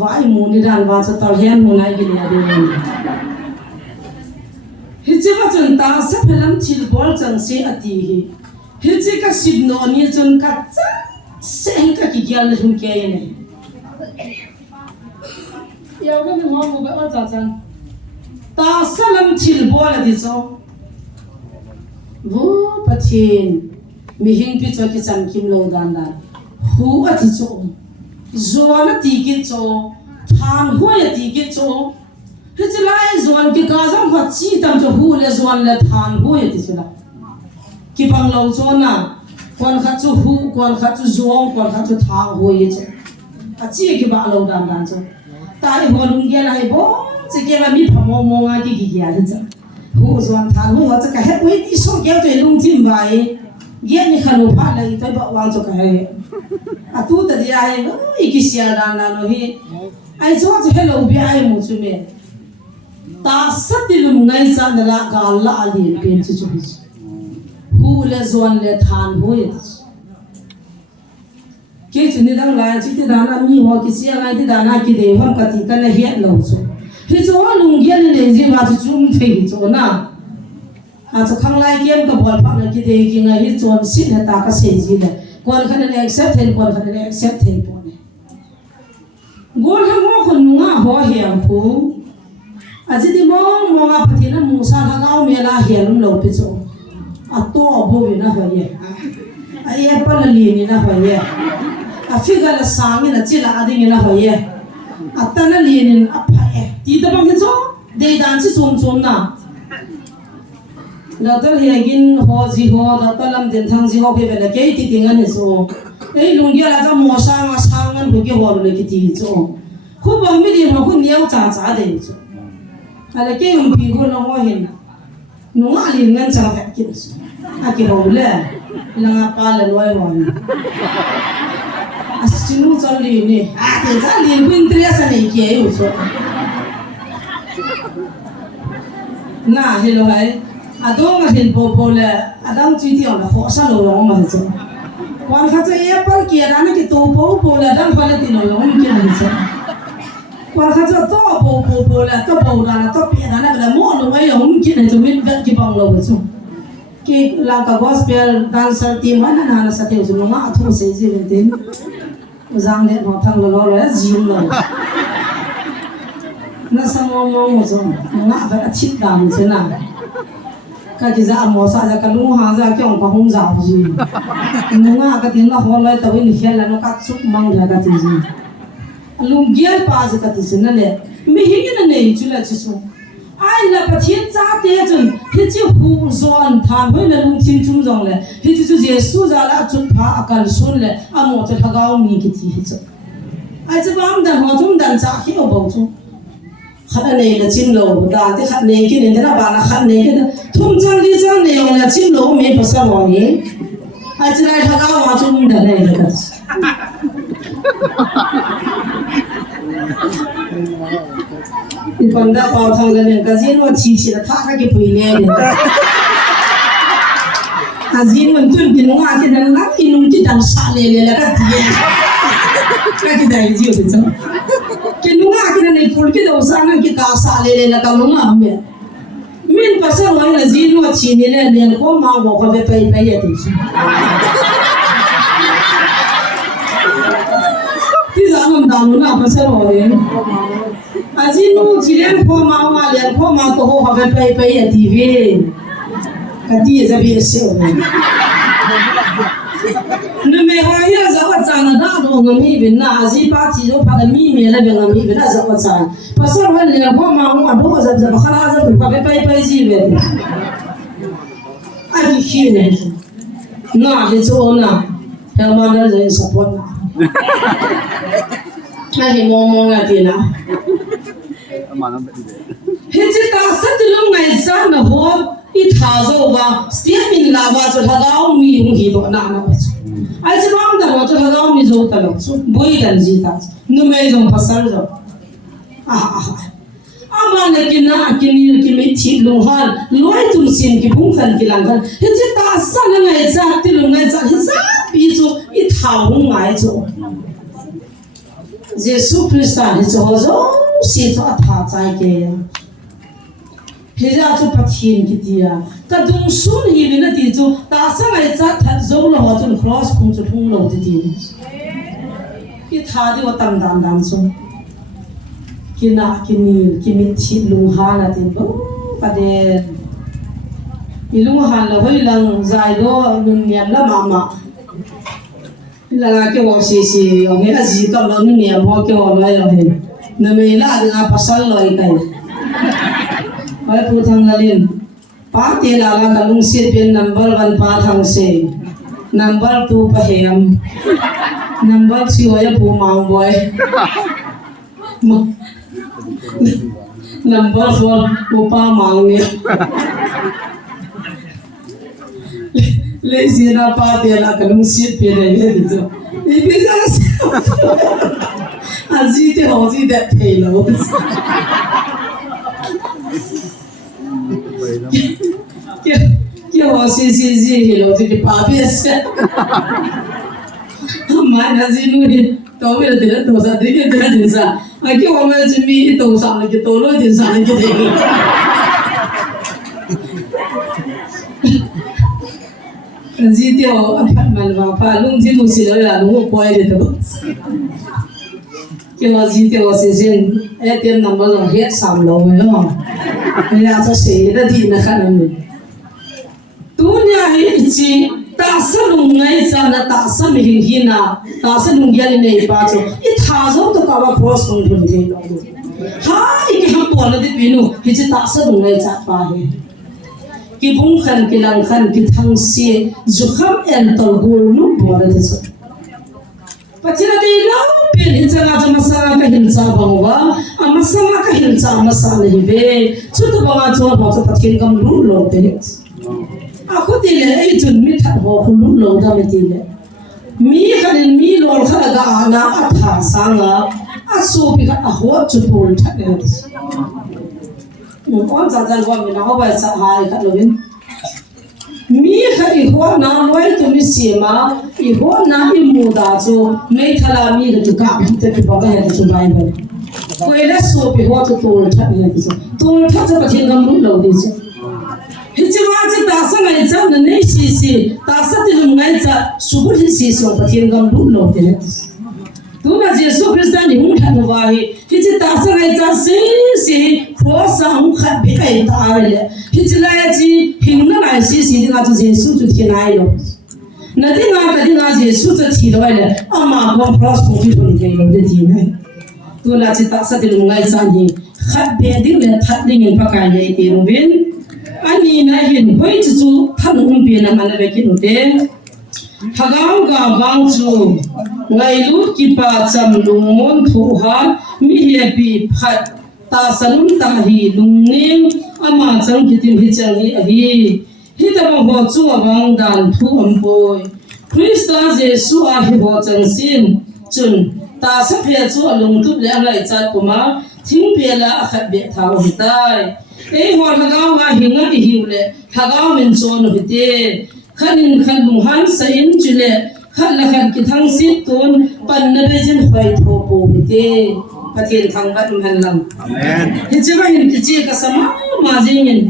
vai mu ni dan wa cha ta hian mu nai gi le de hi chi ba chon ta sa phelam thil bol chang se ati hi chi ka sib no ni chon ka cha sen ka ki gyal le hum ke ye ne yaw ga mi ho mu ba cha chan ta salam thil bol ati cho vu pathin mi hing pi cho ki chan kim lo dan dan hu ati cho zon ati ki cho than hu ati ki cho hi chi lai zon ki ka jam kha chi tam cho hu le zon le than hu ati chu la ki bang lo cho na kon kha chu hu kon kha chu zong kon kha chu thang hu ye chu a chi ki ba lo dan dan cho tai ho lung ge lai bo chi ke ba mi phamo mo nga ki ki ya cha hu zon than hu cha ka he wi ti so ge to lung tim vai ge ni khalo pha lai to ba wang cho ka he a tu ta dia he i ki sia dan dan no hi ai cho hello bi ai mu chu me ta satilum ngai cha na la ga la ali pen chu chu hu le zon le than hu ye ke chu ni dang la chi ti da na mi ho ki sia ngai ti da na ki de hom ka ti ka na he lo chu hi chu lung ge ni le ji ba chu chung thei chu na a chu khang lai kem ka bol phak na ki de ki ngai hi chon sit na ta ka se ji le kon khan ne accept hen kon khan ne accept hen po ne gol ha mo khun nga ho hiam phu a ji di mo nga pathina mu sa tha gao me la hiam lo pi chu a to bo wi na ho ye a ye pa la li ni na ho ye a figa la sang ni na chi la adi ni na ho ye a ta na li ni a pha e ti da bang chu de dan chi chom chom na la ta hi agin ho ji ho la ta lam den thang ji ho pe ve la ke ti ting an so ei lung ge la cha mo sang a sang an bu ge ho le ki ti chu khu bang mi di ho khu niau cha cha de chu ala ke ngam bi ho lo ho hin no nga li ngan cha fa ki a ki ho le la nga pa le loi ho ni a chinu cha li ni a te cha li kuin tre sa nei ke yu chu na hello hai adong a hin po po le adang chi ti on la ho sa lo lo ma chu kon kha che apple ki ra na ki to po po le dang pa le ti lo lo ki na chu qua khá cho to bồ là to bầu là to bịa là mỗi lúc ấy ông kia này chúng mình vẫn cái bằng lâu rồi cái là cả gospel dancer team anh là sao theo chúng nó thu sẽ gì vậy thế giang điện họ thằng là gì rồi nó sao mong rồi nó phải chít đàm thế nào cái gì ra mỏ sa ra cái lúa hàng ra cái ông bà không giàu gì nó cái tiếng nó hoa lại tao in khéo là nó cắt súc mang ra cái gì lùng gear pa ra cái gì nữa nè mình hình như này chú là chú số ai là bắt hiện ra thế chứ hiện chỉ hú zon tham hơi là lùng chim chung rong lệ hiện chỉ chú Giêsu ra là chú phá akal sun lệ amo cho thagao mi cái gì hết ai chứ bám đàn họ chúng đàn cha khi ở bầu chú khát này là chim lầu đàn thì khát này cái này thế là bà là khát này cái đó thùng trang đi trang này ông là chim lầu mình phải sao vậy ai chứ lại thagao họ chúng đàn này là cái còn đã bảo thằng này cái gì nó chỉ là thắc cái bụi này cái gì mình tuân cái nó cái này là cái nung cái đằng xa này là cái này gì vậy chứ cái nung cái này phun cái đầu sang cái cá xa này là cái nung à mình phải sao vậy là gì nó chỉ này là có mà bảo cái phải vậy thì thì giờ mình đào nó phải sao vậy Azinu chilen koma ma lian koma to ho have pay at TV. Kati za bi seo. No me hoya za wa tsana da do ngami bin na azi pa ti zo pa mi me la be ngami bin za wa tsana. Pasal wa lian koma ma do za za khala za pa pay ji be. Ai ki ne. Na le zo na. Ta ma na za support na. Ai mo nga ti na. Hiện ta sát luôn ngày sáng là hoa ít thà rồi và stiết mình là và cho thằng ông mi không hiểu đó nào ai sẽ mang ra cho thằng ông mi rồi tao bôi đàn gì ta nó mấy dòng pasal rồi mà này cái na cái này cái mấy thịt luôn han lối tung xin cái bung khăn cái lăng khăn hiện ta sát là ngày sáng thì luôn ngày sáng hiện sát ví dụ ít thà không ngày rồi Giêsu Christ thì cho rồi sĩ cho thà trái cái bây giờ cho bắt hiện cái gì à ta đông xuân hi bên đây cho ta sang ngày cha thật dấu là họ cho cross cũng cho thung lâu thì cái thà thì họ tam đam xuống cái na cái mi thịt lung hà là thì bố bắt đề cái lung hà là hơi lằng dài đó mình niệm là mama là cái họ xì ông ấy là gì cầm nó niệm họ cái họ nói là thế nên mình là đừng pasal loi cái ai phụ thằng là liền ba tiền là cái lung xịt bên number 1 ba thằng xe number 2 pa hem number 3 ya pu mang boy number 4 upa mang ni lấy gì na ba tiền là cái lung xịt bên này hết rồi đi bây giờ Azi thì họ gì đẹp thề lắm kia họ xì hiểu thì cái bà biết sẽ mà nó gì nuôi tao bây giờ thì nó tao sao thế cái tiền sao ai kia họ bây giờ mi tao sao là cái tao lôi tiền sao là cái gì Azi thì họ mà phải lung gì mua xí rồi là lung quay được đâu cái họ gì thì họ sẽ xin ATM number là hết sắm lâu rồi đó bây giờ cho xí đã đi nó khá là mình tu nhà hết chi ta sẽ lung ngay sao là ta sẽ mình hình na ta sẽ lung gia đình này bao nhiêu ít thà rồi tôi bảo cross không được thế đâu hai cái hàng tuần là đi pinu hết chi ta sẽ lung ngay chặt ba hết cái bung khăn cái lăng khăn cái thang xe dù không em tàu gồm nút bỏ ra thế sao Pachira di lau pin hinsa na masala ka hinsa bangwa amasama ka hinsa masala hibe chuta banga chua ba cha pathin kam lu lo te aku tile ai chun mi tha ho khulu lo da me tile mi khanin mi lol khala ga ana atha sanga asu pi ka ho chu pul tha ne on za za wa mi na ho ba sa hai ka lovin mi khai ho na loi tu mi sima i ho na i mu da chu me thala mi da chu ka bi te ba ga ya chu bai ba ko ila so pe ho to tol tha ni ti tol tha cha pathin gam lu lo di che hi chi wa chi ta sa ngai cha na nei si ta sa ti lu ngai cha su bu si so pathin gam lu lo di le tu na jesu christian ni hung than wa hi chi ta sa ngai cha si cross ang khat be kai ta le hi chi la chi hing na lai si nga chu jesu chu thi nai lo na ti nga ka ti nga jesu chu thi lo le ama ko cross ko ti thon kai lo de ti nai tu na chi ta sa ti lu ngai cha ni khat be ding le that ding in pa kai le ti ro bin ani na hin hoi chu than pe na ma le ki no te thagam ga bang chu ngai lu ki pa cham lung mon thu ha mi he pi phat ta sanum ta hi lung ning ama chang ki tim hi chang hi ta ba ho chu awang dan thu am poi Krista Jesu a hi ho chang sin chun ta sa phe chu lung tu le ngai chat kuma thing pe la khat be thau hi tai ei ho thagam wa hinga hi hiu le thagam min chon hi te khanin khan lung han sa in chule khan la khan ki thang sit tun pan na be jin khoi tho po hi te pathin thang ba han lam amen hi chema hin ki chi ka sama ma jingin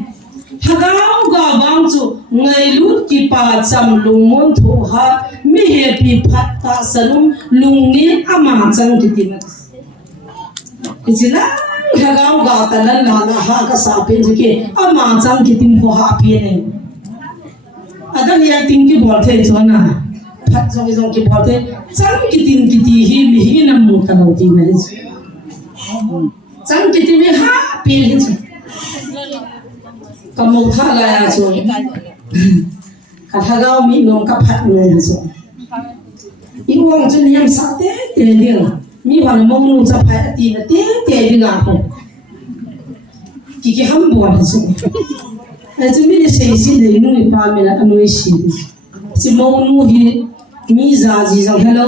thagam ga bang chu ngai lut ki pa cham lung mon tho ha mi he pi phat ta sanum lung ni ama chang ki ti ma ki chila thagam ga ta lan la na ha ka sa pe ji ke ama chang ki tim ho ha pi ne adam ya ting ki bol the chona phat jong ki bol the chang ki tin ki ti hi mi hi nam mu ta lo ti na chang ki ti mi ha pi hi chu ka mo tha la ya chu ka tha gao mi nom ka phat no chu i wong chu ni yam sa te te ding mi wa mo nu cha phai ti na te ding a ko ki ham bo ha chu chu mi se si de nu ni pa me la anu si mo nu hi mi za ji jong hello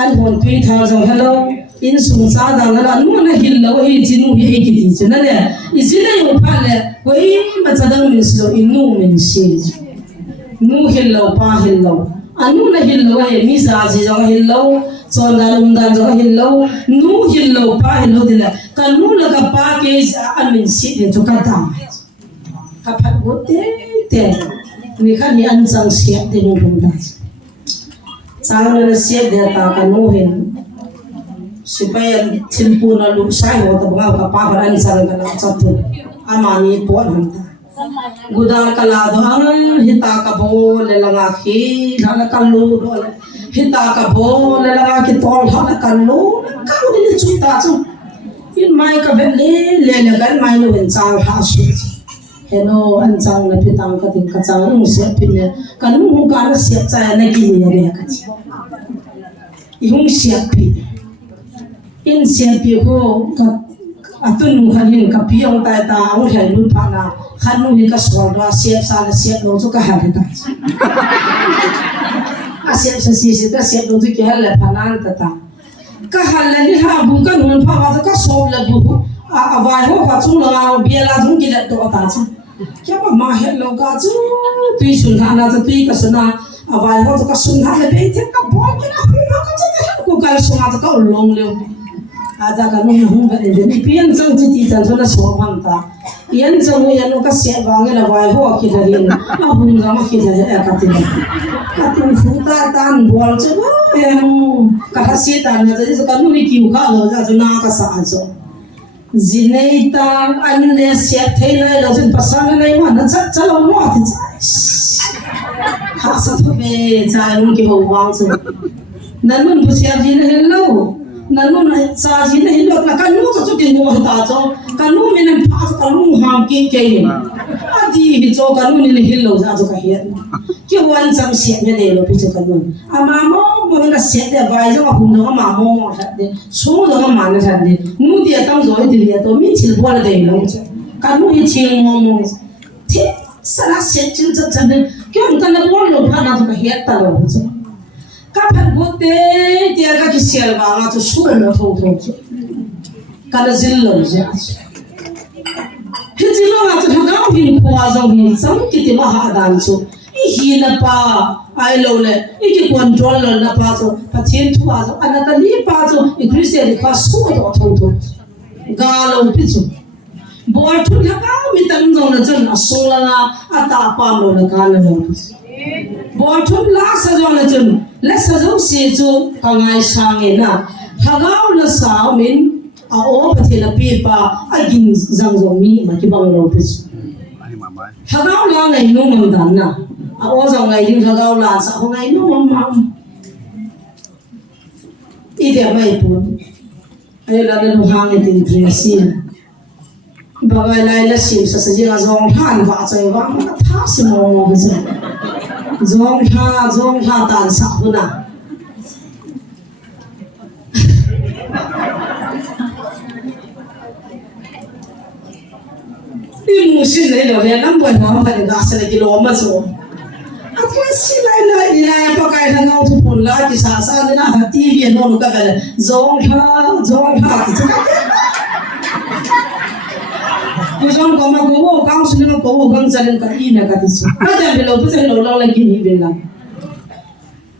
an hon 3000 hello in sung sa da la nu na hil lo hi ji nu hi ki ti chu na le i ji le yo pa le wei ma cha dang min slo in nu min si nu hil lo pa hil lo anu na hil lo he mi za ji jong hil lo chon da lum da jong hil lo nu hil lo pa hil lo de la kan nu la ka pa ke an min si de chu ka ta ka phat go te mi khan ni an chang siap de nu rum da chang na siap de ta ka nu hin supaya thilpu na lu sai ho ta ba ka pa ba an sang ka la chat ama ni po han ta gudar kala do hita ka bo le langa khi la ka lu do hita ka bo le langa ki tol ha ka lu ka ni chu ta chu in mai ka be le gan mai no wen chang ha su hello an chang na pitang ka tin ka chang nu se pin ne kan nu ka na se cha na ki ni ne ka chi i hung se pi in se pi ho ka atun khanin ka piong tai ta ang hai nu pa na khan nu ka sol ra se sa na se lo chu ka ha ta a se si ta se lo chu ki ha le phanan ta ka hal la ni ha bu ka nun pha wa ka so la bu a vai ho ka chu la bia la chu ki la to ta chu kya ma ma he lo ka chu tui sun ha na chu tui ka suna a vai ho ka sun ha le be te ka bo ki na hu ka chu ko ka so ma ka long le aja ka nu hu ba de ni pian chang chi ti chan na so man ta yan chang yan ka se wa nge la vai ho ki da rin a hun ga ma ki da ka ti ka tu fu ta tan bol chu ka ha si ta na ji ka nu ni ki u ka lo ja chu na ka sa cho zinei ta an le se thei lai lo jin pasang nei ma na cha cha lo mo ti ha sa tho be cha nu ki ho wang chu nan mun pu sia ji ne hello nanu na sa ji na hilot na kanu chu ti mo ta cho kanu me na pha kanu ham ki ke ni adi hi cho kanu ni hilo za cho ka hian ki wan chang se ne le lo pi cho kanu ama mo mo na se de vai jo hum no ma mo mo tha de so do ma na tha de nu ti tam zo ti le to mi chil bo le de lo cho kanu hi ching mo mo ti sa na se chil cha cha de ki on ta na bo lo pha na cho ka hian ta lo cho ka phat go te tia ka ki sel ba na chu su mo tho tho chu ka la zil lo ja hi ji lo na chu ga hi ko a zo hi sam ki ti ma ha dan chu i hi na pa ai lo le i ki control lo na pa chu pa thien thu a zo ana ta li pa chu i christian ka su do tho tho galo pichu bol thun thaka mi tan zo na chun asula na ata pa lo na kan lo bol thun la sa zo na chun la sa zo si chu kangai sang e na hagau la sa min a o pathela pi pa agin zang zo mi ma ki bang lo pichu hagau la ngai no mam dan na a o zo ngai ding hagau la sa ho ngai no mam ide mai pun ayo la na hang e tin dresi bagai lai la sim sa sa jinga zong han wa chai wa ma tha si mo mo ze zong ha tan sa huna ni mu sin nei lo ya nam boi ma ba ga sa ki lo ma zo atwa si lai ila ya pa kai ha ngau thu pun la ki sa sa na ha ti vi no no ka ga zong ha ki cha Kusang koma kowo kang suling kowo kang jalan kaki na katisu. Ada belo pun saya lolo lagi ni bela.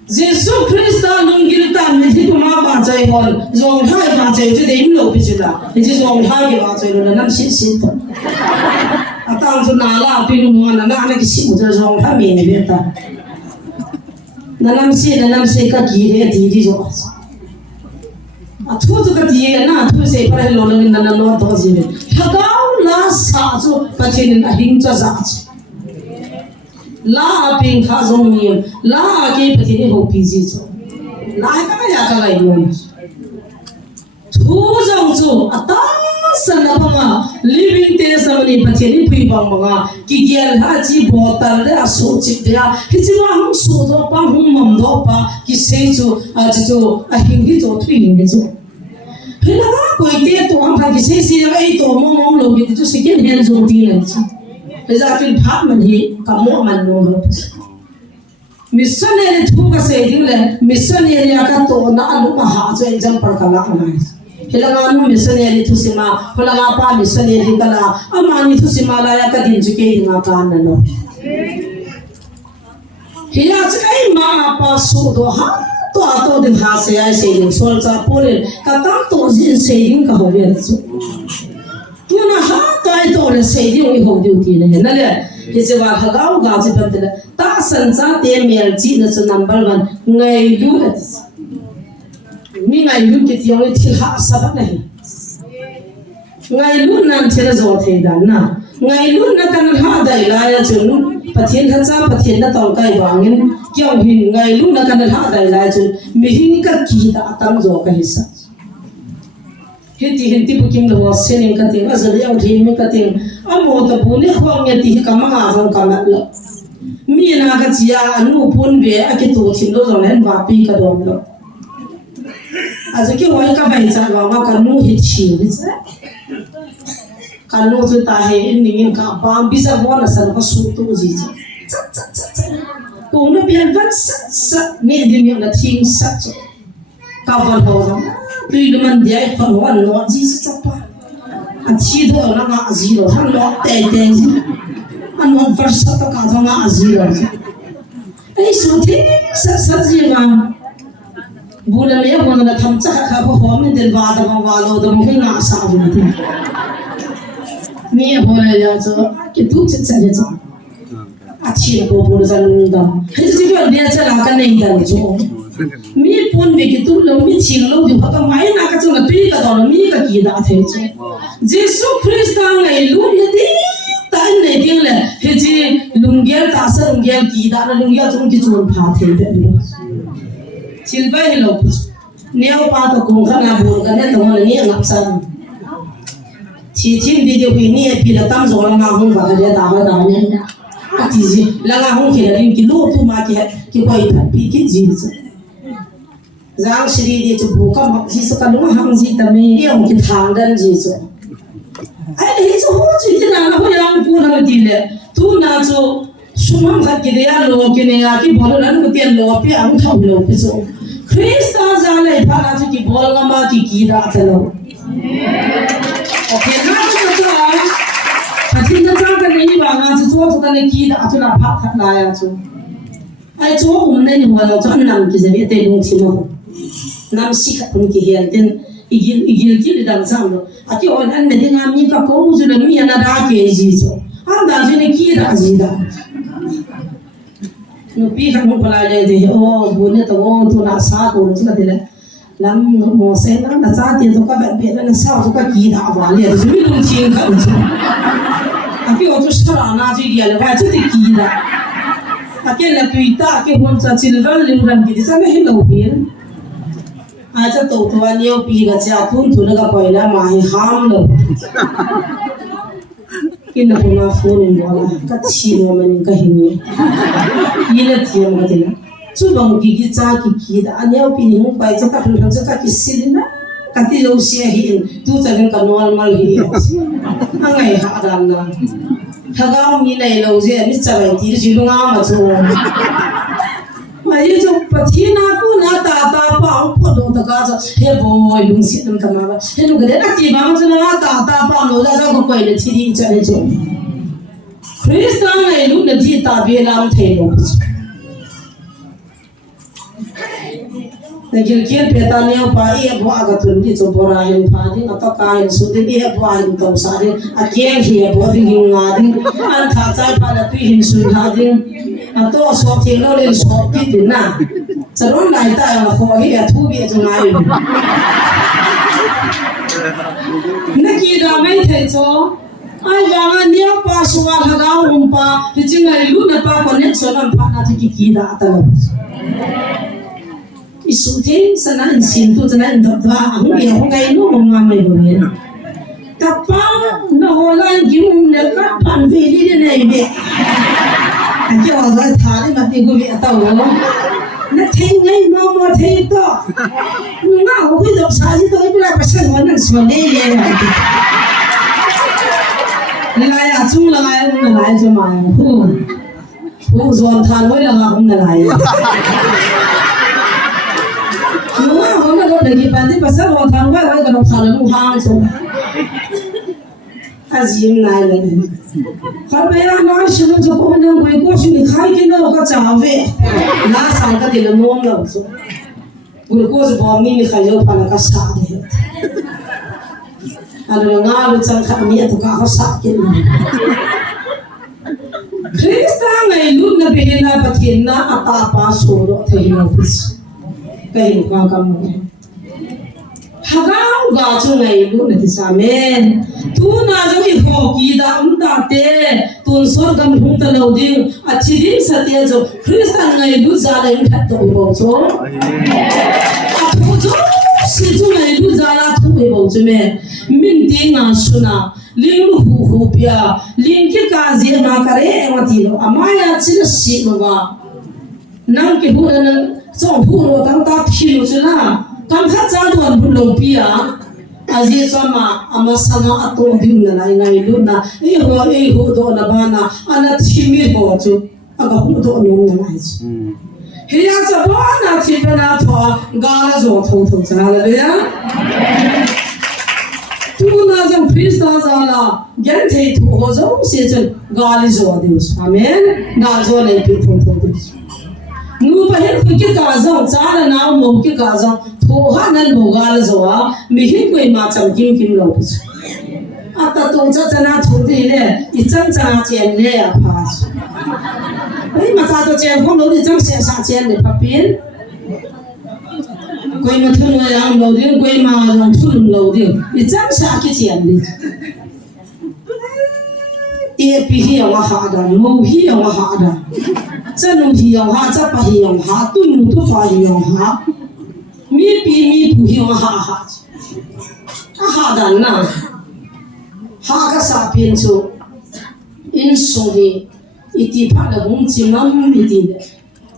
Yesus Kristus nunggil tan mesti cuma baca ikon. Zong hai baca itu dia imlo pijula. Jadi zong hai ke baca itu nanam sit. Atang tu nala api nuangan nana anak kisi muda zong hai meni beta. Nanam si kaki dia diri jo. Atu tu kati na atu saya pada lolo ni nana lor tu sini. Hagau la sa chu pathin a hing cha za chu la ping kha zong mi la ke pathin ho pi ji chu la ka ya ka lai mo thu zong chu ata san ma living te samani pathin pui bang banga ki gyal ha chi botal de aso chi de ki chi wa hum so do pa hum mam do pa ki se chu a chu a hing gi chu thui hing gi chu Hela koi te to ang phagi se si ai to mom lo bi to second hand zo ti le cha peza fil phat man hi ka mo man no lo missionary thu ka se ding le missionary ka to na alu ma ha zo exam par ka la na hela ga no missionary thu sima hola ga pa missionary ka la amani thu sima la ya ka din ju ke nga ka na no hiya ai ma pa su do ha to din ha se ai se din sol cha pore ka tam to jin se din ka ho ve chu tu na ha tai to le se din wi ho du ti ne na le he se wa ha ga ga ji ban de ta san cha te mel ji na chu number 1 ngai lu da mi ngai lu ke ti yong ti ha sa ba nahi ngai lu nan che zo the dan na ngai lu na kan ha dai la ya chu pathin tha cha pathin na tong kai wangin kyong hin ngai lu na kan ha dai lai chu mi hin ka ki da tam zo ka hisa heti bukim lo senin ka ting azal ya uthi mi ka ting amo ta bu ne khwang ya ti ka ma ga jong ka la mi na ka chia anu pun be a ke to thin lo jong len wa pi ka dom lo azu ke wai ka bai cha wa ma ka nu hi chi ni cha ka nu chu ta he ni ngin ka bam bi sa bon san ka su tu ji cha cũng nó biến vẫn sắc nên đi miệng là thiên sắc rồi cao văn hồ lắm tuy là mình để phần hoàn nó gì sẽ chấp anh chỉ thôi nó ngã gì rồi thằng nó tè gì anh muốn phát sắc cả thằng ngã gì rồi ấy số thế sắc gì mà bù là mấy con là thầm chắc khá có hôm mình đến vào đó mà cái ngã sao vậy thì nghe hồi này giờ cái tút chết chết chết अच्छी को बोल जानूंगा है तो जो दिया चला का नहीं जाने जो मी फोन में कि तू लोग मी छीन लोग जो पता माय ना का जो ना तुई का दोनों मी का की दात है जो यीशु ख्रिस्ट ने लोग यदि तान नहीं दिल है जी लुंगिया तासा लुंगिया की दात लुंगिया जो की जोन भात है दे चिल्बा ही लोग नेव पात को खाना बोल का ने तो ने नक्सा छी वीडियो भी नहीं पिला तम जो लंगा हूं का दे दावा दाने ati ji langa hong khela rin ki lo tu ma ki koi tha pi ki ji zang shri de chu bu ka mak ji sa ka lu hang ji ta me yong ki thang dan ji chu ai le chu ho chi ti na ho yang pu na ti le tu na chu sumam khat ki de ya lo ki ne ya ki bol ran ku tian lo pi ang thau lo pi chu krista za le pa na chu ki bol nga ma ki da ta lo okay na chu chu Pathin na cha ka nei wa nga chu chu ka ne ki da chu na pha khat la ya chu ai chu um ne ni wa lo chu nam ki je te lung chi mo nam si khat pun ki hian ten igil kili dang samlo aki on an meding ami ka ko ju na mi ana da ke ji so an da ji ne ki da ji da no pi ka mo pala de o bu ne to o tu na sa ko ji ka de lam mo se na sa ti to ka be na sa to ka ki da wa le ju mi lu chi ka ju aki o tu sa na ji ya le ba ji ti ki da aki la tuita ki hon cha chilvan lim ram ki sa me hin lo pin aja to to anio pi ga cha thun thun ga paila ma hi ham lo kin na ma phone ni wala ka chi no man ka hi ni ila ti ma ga dina chu bang ki cha ki da anio pi ni hung pai cha ka thun cha ka ki silina ka ti lo sia hi tu cha ka normal hi angai ha dan na thagao mi nei lo je mi cha bai ti ji lunga ma chu mai jo pathina ku na ta pa ko do ta ka he boy lung si tam ta ma he nu gade na ti ba ma na ta pa no ja ko ko le chi ri cha le jo Christian ai lu na ji ta be lam the lo na gil kian pe ta ne pa e bo aga tun di cho bora hen pha di na ta ka hen su de di he bo hin to sa de a ke hi bo di nga di an tha cha pa la tu hin su ha di a to so ti lo le so ti di na cha ron lai ta ma ko hi a thu bi chu ngai na ki da mai the cho ai wanga ne pa su wa ha ga um pa ti chi ngai lu na pa ko ne so na pa na ti ki da ta lo isu thế sana in sin tu sana in dot wa ang ye ho ngai no mo ma mai bo ye ta pa no ho lan gi um le ka pan ve li de nei be a ki ho ga tha ni ma ti ko vi ta wo na thei ngai no mo thei to nga ho ki dot sa ji to i la pa sa mo na so le le la ya chung la ngai um na lai jo ma hu zon than hoi la nga um na lai Nua hona lo lagi pandi pasal lo thang wa ga lo thang lu hang so azim nai le kha be ya na shunu jo ko na ngoi ko shuni khai ke no ka cha ve na sang ka de lo nom lo so gul ko zo ba mi ni khai lo pa na ka sa de alo nga lu chang kha mi to ka sa ke Krista ngai lu na be na pathin na ata pa so ro thai no pis kai ka kam hagao ga chu ngai lu na ti sa men tu na jo ki ho ki da ta te tun sor gam hung ta lo ding a chi din sa te jo Christian ngai lu za la in khat to bo cho a thu jo si chu ngai lu za la thu be bo chu me min ti nga suna ling lu hu pia ling ki ka je ma kare ma ti lo amaya chi na si lo ba nang ki hu na trong hu ro tang ta phi lo chula kam kha cha don bu lo pia aji sama ama sana ato dim na lai ngai lu na e ho do na ba na ana thimi ho chu aga hu do no na lai chu he ya cha ba na thi pa na tho ga la zo tho cha la le ya tu na jam Krista za la gen thei thu ho zo se chen ga li zo de amen ga zo le pi tho de nu pa hen ku ki ka zong cha la na mo ki ka zong tho ha nan bo ga la zo a mi hi koi ma cham kim kim lo pi ata to cha cha na thu de le i chang cha chen le a pha ei ma cha to chen ko lo di chang se sa chen le pa pin koi ma thun wa yang lo de koi ma jong thun lo de i chang sa ki chen de e pi hi wa ha da mo hi wa ha da cha nu hi yong ha cha pa hi yong ha tu nu tu pa hi yong ha mi pi mi pu hi yong ha ha a ha dan na ha ka sa pin chu in so hi iti pa da hum chi mam mi ti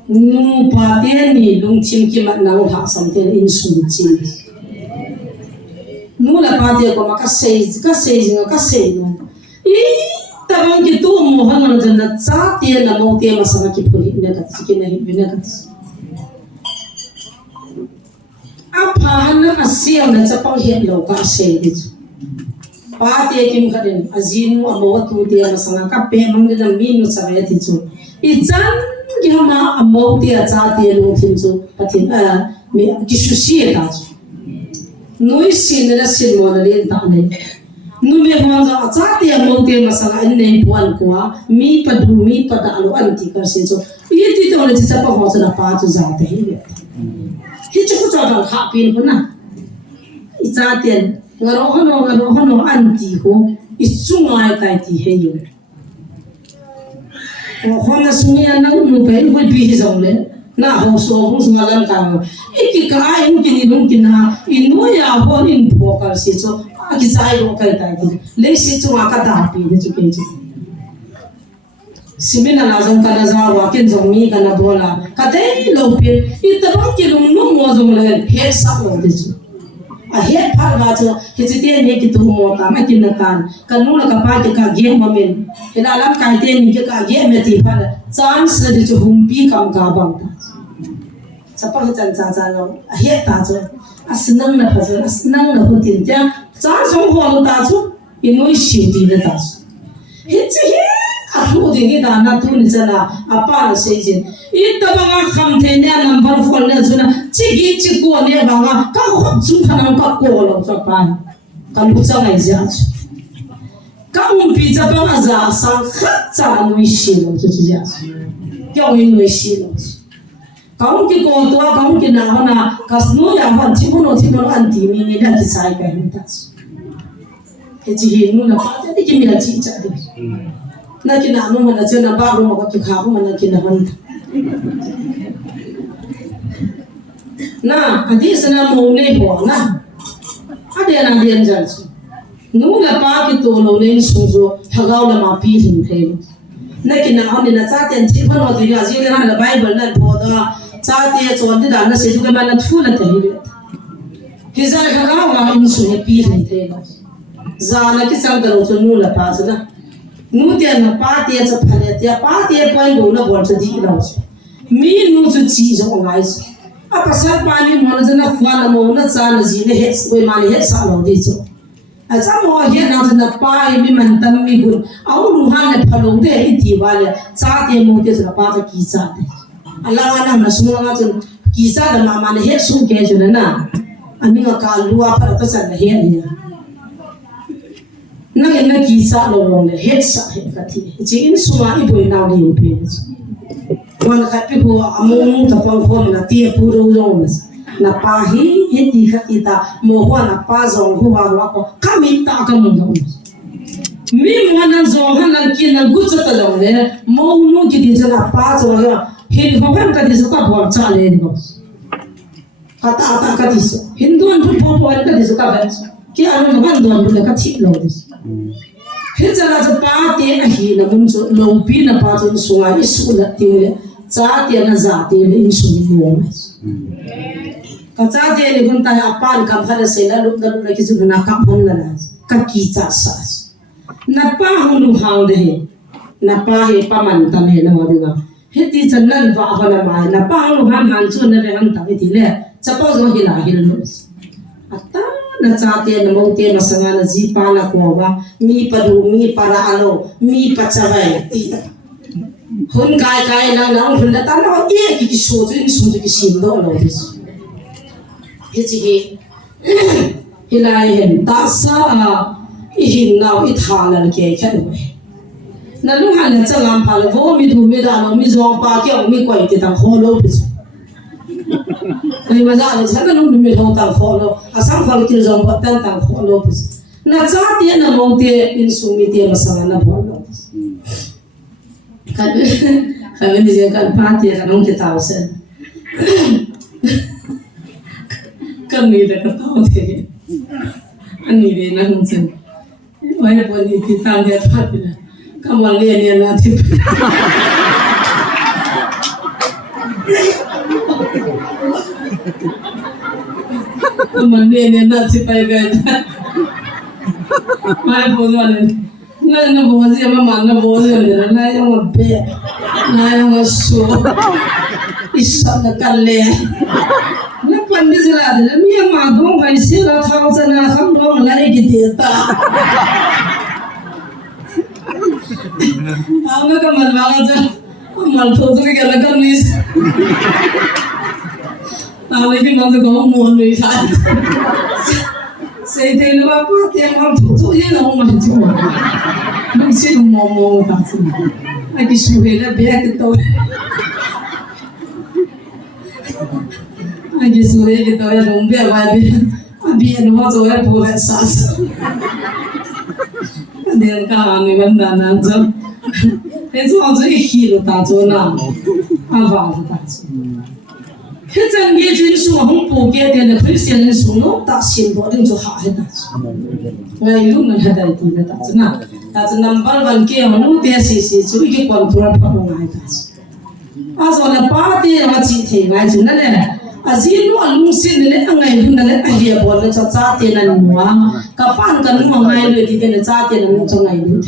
nu pa te ni lung chim ki ma na ha sam te in su chi nu la pa te ko ma ka sei no tabang ki tu mo hang na jana cha te na mo te ma sama ki phuli na ka chi na hi bina ka a pha na asiam na cha pang he lo ka se ni pa te kim ka den azin mo mo tu te ma sama ka pe mang de min no cha ya ti chu i chan ki ma mo te cha te lo thin chu pathin a mi ki su si ta chu nuôi xin là xin mòn là lên tạm này nuôi mẹ hoàng giờ cha tiền mông tiền mà sang anh này buồn quá mi bắt du mi bắt đã lo anh thì cái gì cho ý thì tôi là chỉ chấp vào cho là pa cho ra thế hết chút cho rằng hạ pin hơn na cha tiền ngaro hano anh thì cô ít chung ai cái thì hay rồi hôm nay suy nghĩ anh nuôi bé nuôi bị giống đấy na ho so hong smalan ka iki ka ai mungkin na inu ya ho in phokal si cho ki sai ro kai tai le si chu ka da pi de chu ke chu simina na jong ka na za wa ken jong mi ka na bola ka dei lo pi i ta bang ki lum no mo jong le he sa lo de chu a he phar wa cho he chi te ne ki tu mo ka ma kin na kan nu la ka pa ki ka ge ma men he la lam kai te ni ki ka ge me ti pha chance de chu hum pi kam ka bang ta sapang chan cha cha lo a he ta chu a sinang na pha chu a sinang na hu tin ja cha song ho lo ta chu i noi shi ti de ta he chi he a hu de ni da na tu ni chana a pa na se jin I ta ba nga kham the ne number phone ne chu na chi gi chi ko ne ba nga ka ho chu khana ka ko lo cha pa kan bu cha ngai ja ka pi cha ba nga za sang khat cha noi shi lo chu chi ja kyong i noi shi lo kaum ki ko to kaum ki na hona kasnu ya han chi mono an ti mi ni da ki sai ka hin ta ke chi hin nu na pa te ki mi la chi cha de na ki na nu ma na che na ba ro ma ko ki kha ko ma na ki na han na hadis na mo ne ho na ade na den jan chu nu la pa ki to lo ne su zo ha ga la ma pi hin the na ki na hon na cha ten chi phon ma tu ya ji na la bible na tho da cha te chon de da na se ju ke ma na thu la te hi ki za ka ga ma in su ne pi hin the za na ki sang da lo chu nu la pa chu na nu te na pa te cha phale te pa te point lo na bol cha di la mi nu chu chi zo ngai a pasal pa ni mo na na khwa na mo na cha na ji ne he we ma ni he sa lo di chu a cha mo he na na pa I mi man tam mi gun au nu han na phalo te I ti wa le cha te mo te cha pa ta ki cha te ala wa na su na chu ki cha da ma ma ne he su ke chu na ani nga ka luwa pa ta cha na he ni na ki cha lo lo le he sa he ka ti chi in su ma I boi na ni pe wan khat pi ho among ta pang ho na ti pu ro lo na pa hi he ti kha ti ta mo ho na pa zong ho wa ko ka mi ta ka mo no mi mo na zong ha na ki na gu cha ta lo le mo nu ki ti cha pa zo ya he ho kan ka ti sa bo cha le ni bo ka ta ka ti so hindu an pu po ka ti so ka ba ki anu ma ban don bu ka thi lo he cha la cha pa te a hi na mun so lo pi na pa zo so nga I su la ti le cha te na za te le in su ni mo ka cha te ni gun ta apan ka phara se la lu na ki su na ka phon na ka ki cha sa na pa hu lu hang de he na pa he pa man ta me na wa de ga he ti chan nan wa ha na ma na pa lu han han chu na ve han ta ti le cha pa zo hi la hi lu ata na cha te na mo te ma sanga na ji pa na ko wa mi pa du mi para alo mi pa cha vai ti hun kai na na hun da ta na ye ki so ju ki sim do lo dis he chi hi lai hen ta sa I hin naw I tha la ke khan we na lu han na changam pha vo mi thu mi da no mi zong pa ke mi koi ti tang ho lo pis ni ma za le sa ka no mi ho tang ho lo asam phal ki zong pa tan tang ho lo pis na cha ti na mo te in su mi te ma sa na bo lo kan ni je kan pa ti ka no ki taw sen kan ni da ka taw te an ni de na hun sen wai bo ni ti tan de pa ti na ka ma le ne na ti ka ma le ne na ti pa ga mai bo na na bo ji ma na bo ji na ya mo be na ya mo so isa na kan le na pan ni zira de mi ma dong vai si la thang sa na kham dong la re ki de ta Ama ka man ma ga mal tho to ke la kan ni ta le ki ma ko mo ni sa Say they know about them how to you know my job. Don't see no more passing. I guess you will be at the door. I guess you will get the door and be a vibe. I'll be in what's over for that sauce. And then come on, even that answer. It's also a hero that's all now. About that. 迄阵业军数红布给点的推荐人数弄大新多人就好些大。我有那还在地的大子那，大子南边วัน给我弄点些些，就一个关注了跑弄来大子。啊，说了八点我几天来就那嘞，啊，只弄弄些嘞，俺爱弄那嘞，哎呀，我那就早点那弄啊，个饭个弄爱了的点的早点那弄就爱弄的。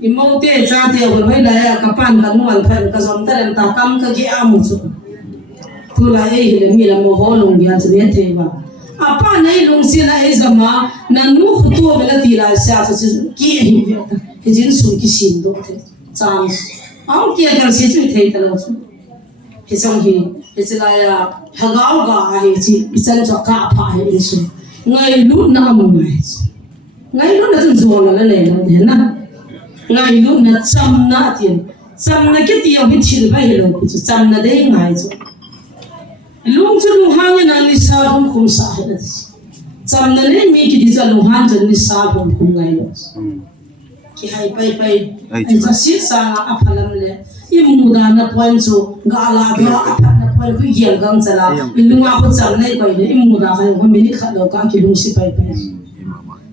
Imo te cha te ko mai la ya kapan kan nuan phan ka som ta ta kam ka ki amu chu tu la e hele mi la mo ho long ya chu ye te ba apa nei long si la e zama na nu khutu bela ti la sha chu ki hi ve ta he jin su ki sin do te chang au ki agar si chu thei ta lo chu he song hi he chila ya hagao ga hi chi chan cho ka pha he su ngai lu na mu ngai lu na chu zo la le la de na ngay lúc na chăm na tiền chăm na cái tiền hết chịu bao nhiêu rồi chứ chăm na đấy ngay chứ lúc chứ lúc hàng như nào đi sao không sao hết đấy chăm na đấy mi cái đi ra lúc hàng cho đi sao không ngay rồi cái hay bay anh ta xịt sang áp làm lệ im muda na point cho gala đó áp na point cái gì gang chला lúc nào cũng chăm này coi đấy im muda cái hôm mình khát đâu cả cái lúc xịt bay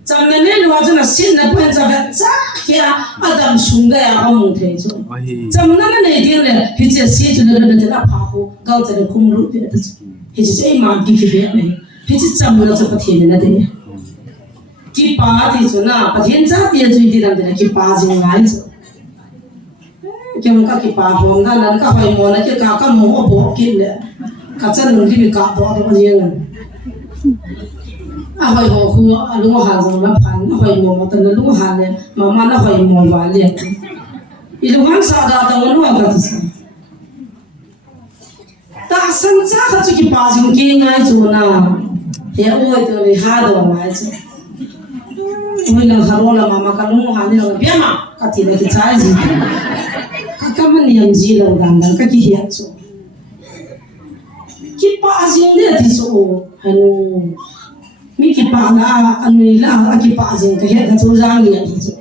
chăm na này lúc nào xịt na point cho cái kia Adam sungga ya kamu thế chứ, chăm năm này đi lên, thì chỉ xí cho nên là phá hồ, cao cho nên không rút được, thì chỉ cái mà đi cái này, thì chỉ chăm nó cho phát hiện là thế, cái phá thì cho na phát hiện ra thì cho đi làm thế cái phá gì ngay chứ, cái mà cái phá hồ na là cái phải mua cái cá mua bộ kia đấy, cái chân nó đi cá bộ đó gì nữa. À hồi hồ khu lúc hàng rồi là phán hồi mùa một tuần lúc hàng này mà mà nó hồi mùa vài liền, thì lúc hàng sao đã tao muốn hoa cái gì? Ta sẵn sàng cho cái bà chúng kia ngay chỗ nào, thì ôi tôi đi hà đồ ngay chứ, ôi là hà đồ là mà cái lúc hàng này là biết mà, cái gì là cái trái gì, cái mà niệm gì là đàn đàn cái gì hết chỗ, cái bà chúng này thì số hành mi ki pa na ani la ki pa jin ka he ka chu jang ni ani chu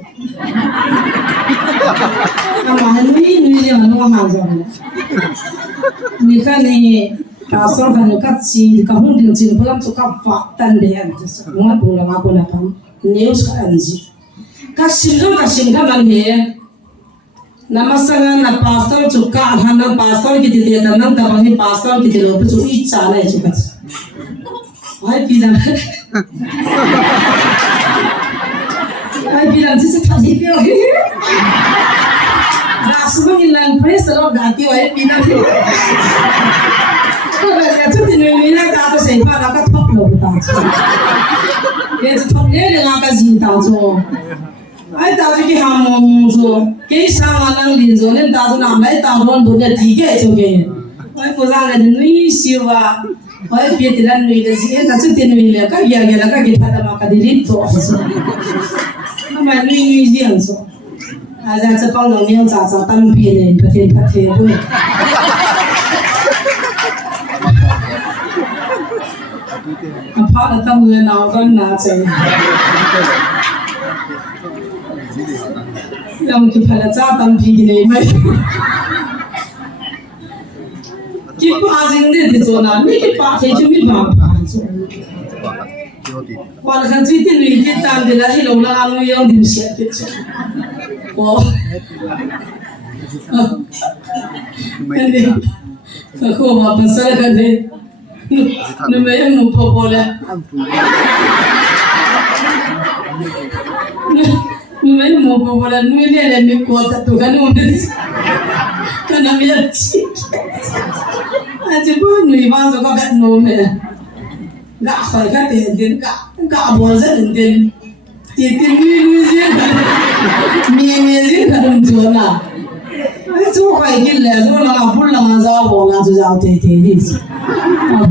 ama han ni ya no ha ja ni ka ni ka so ka ni ka chi ka hun din chin phulam chu ka pa tan de an chu ma pu la ma ko na pam news ka anji ka sim ka man he namasanga na pastor chu ka han na pastor ki de ta nan ta ba ni pastor ki de lo chu I cha na chu ka ai bilang ai bilang sih tadi dia dah semua hilang press kalau ganti ai bilang kalau dia tu di dunia tak ada siapa nak top lo betul dia tu top dia dengan apa sih tahu so ai tahu कि हम जो कई सामान लें जो लें ताज़ नाम है ताज़ दुनिया ठीक है जो के ai pulang ada nui siwa ai pietilan nui de sih tak cuti nui le ka ya la ka kita ada maka diri to ama nui jiang so aja cepang dong yang za za tam pi ne pate bu apa da tam ngue nao kan na chai yang ki phala cha tam pi ne mai ki pa jing de de zo na mi ki pa the chu mi ba pa chu wa la kan chi tin ni ki tam de la hi lo la anu yang dim sia ki chu ko ende ka ko ma pa sa ka de no me mu po po la me mu po po la nu le mi ko ta tu ka nu de kana mi la chi aja pun ni bang so ka kat no me ga khoi ka te din ka bo za din ti ni zin mi zin ka dum jo na 做快进来，做那不能做我那就要对的是，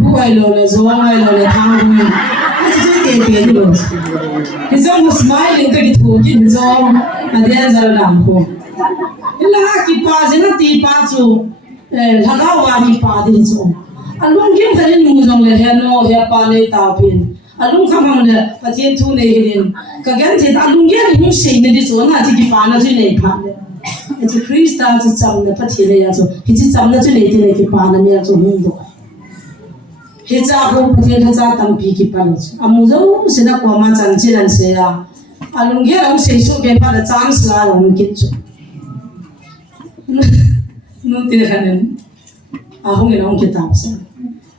不会了了，做爱了了，他们，这对的了。你做我 smiling 这个图片，你做，那点子难过。你那几把子那第八组，他搞完第八的做，啊，龙金他的木中嘞，还弄还把那大片。啊，龙看他们的，把这土那个人，个干这啊，龙眼用谁那的做，那这个把那就那盘的。这 Krista 就咱们不提了呀，就，这咱们就那点那个把那面做弄多。这家伙不提他家当皮给办了，啊，木头现在光嘛咱这人谁啊？啊，龙眼用谁说给把的暂时啊，我们给做。弄点可能，啊，后面弄给打上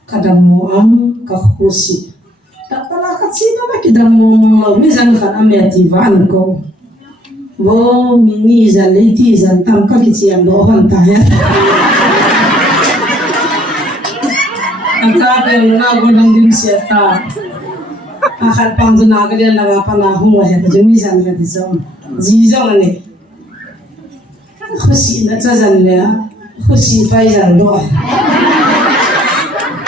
，kadang mo ang kahusi. Tatala kasi na kita mo minsan ka na may ativan ko. Wo minizan litizan tam ka kisiyan doon tayo. Ang sabi ng nago ng din siya ta. Akal pang tunaga din na panahon wala ka minsan ka dito. Zizong ni. Husi na tazan niya. Husi pa yan doon.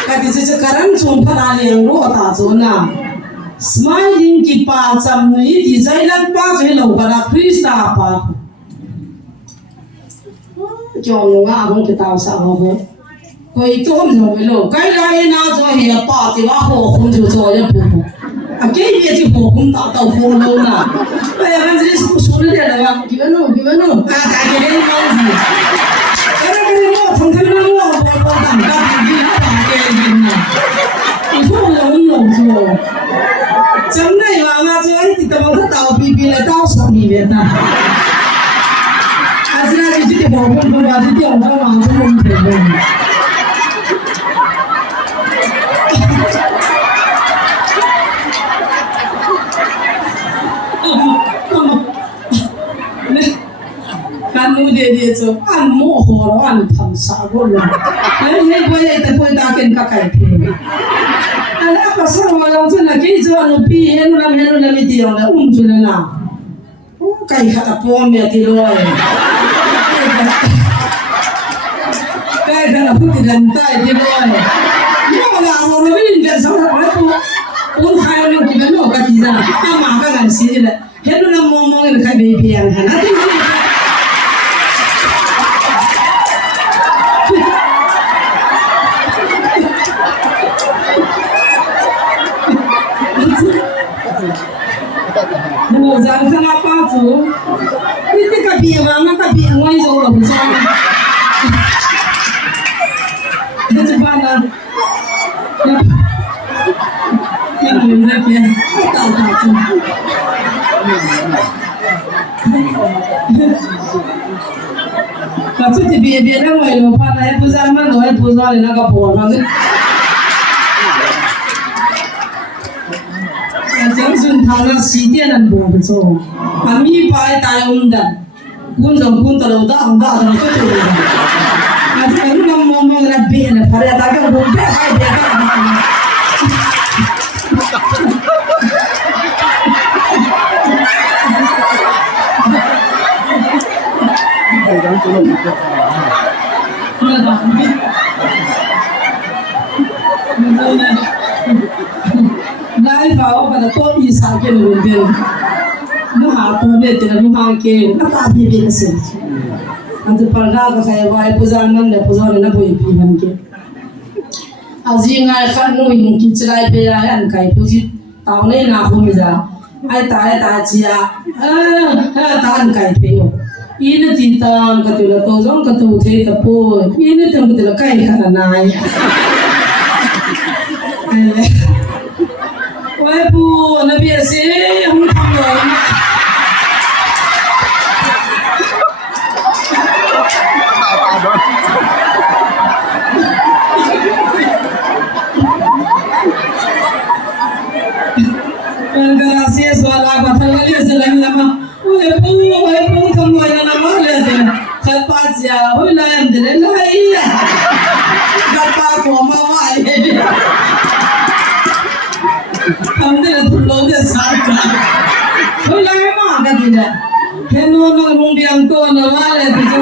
Kati sekarang cuma nali yang luar tahu na, smiling kita macam ni di jalan pas hello pada Krista apa, jangan orang kita usah apa, kau itu ham jangan hello, kau lain na jangan apa, tiba hukum tu jangan buku, akai dia tu hukum tak tahu hukum na, kaya kan jadi sulit dia lah, gimana, tak jadi mana, kerana mau tentang mau tentang以后人弄错，真的嘛？那这一怎么是倒闭闭了，倒手里面的？还是那就这个保护不把这掉到网上弄去了。看我爹爹做按摩好了，按烫啥过了，那不也得不打跟他改变。Apa semua orang tu nak kiri jual nupi, henu na miti orang na jual na. Oh, kaya kata pom ya tiroy. Kaya kata putih lantai tiroy. Yo lah orang ni dia sama orang pun kaya orang kita no kati sana. Ama kan sih je. Henu na ngomong ni kaya baby yang kan. Jangan kenapa tu? Itu kapi mana kapi orang itu orang besar. Itu mana? Ini lagi ya. Tahu tu. Kalau tu biar orang itu mana? Pusat mana? Orang pusat ni nak apa orang? Jangan tahu nak siapa yang buat betul. Kami pakai tayung dan pun terlalu dah tu tu. Nanti kami ngomong nak bela, pada tak ada bomba, ada Nai fao pada to isa ke lebih, muha tu ni tidak muha ke, apa dia dia sih. Nanti pergi ke saya bawa puzan mana puzan mana boleh pilih ke. Aji ngai kan nu mungkin cerai pelayan kai puji tahun ni nak punya, ay tahu cia, tahan kai pelayan. Ini cinta ketulah tozong ketu cai tepu, ini tu ketulah kai kana nai. Wah bu, nabi asyik hum thamloi. Gracias wala batal kali selang lama. Wah bu thamloi na nama leh. Kalpas ya, wah layam deh layia. Kalpas ko mama leh. हमने तो लोग साथ का वो लाए माँ का दिला है नो नो रूम भी हमको नवाले तो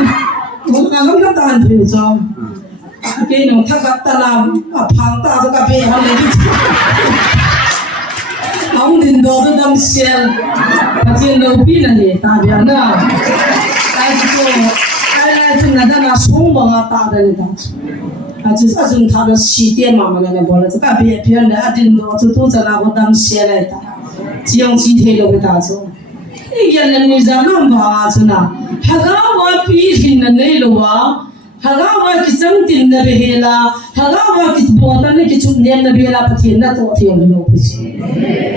Ang nataan po ito. Kaya nung takat na pangta ito kape haligit. Ang din doon ang siyel. Kasi yung pinali, tabi na. Kahit ito, kaya ito na sung mga tada nito. At sa asun tada sitiyan mama na bola. Sa kape piyan na atin doon ito na ako dam siyel ito. Siyang sitilo kita ito. Iyan na niya ng mga ito na. Hagawa pihin na nilawa. Hagawa kisang tin na behela, hagawa kisbuatan na kisumniyan na behela pati na to at yung lopis.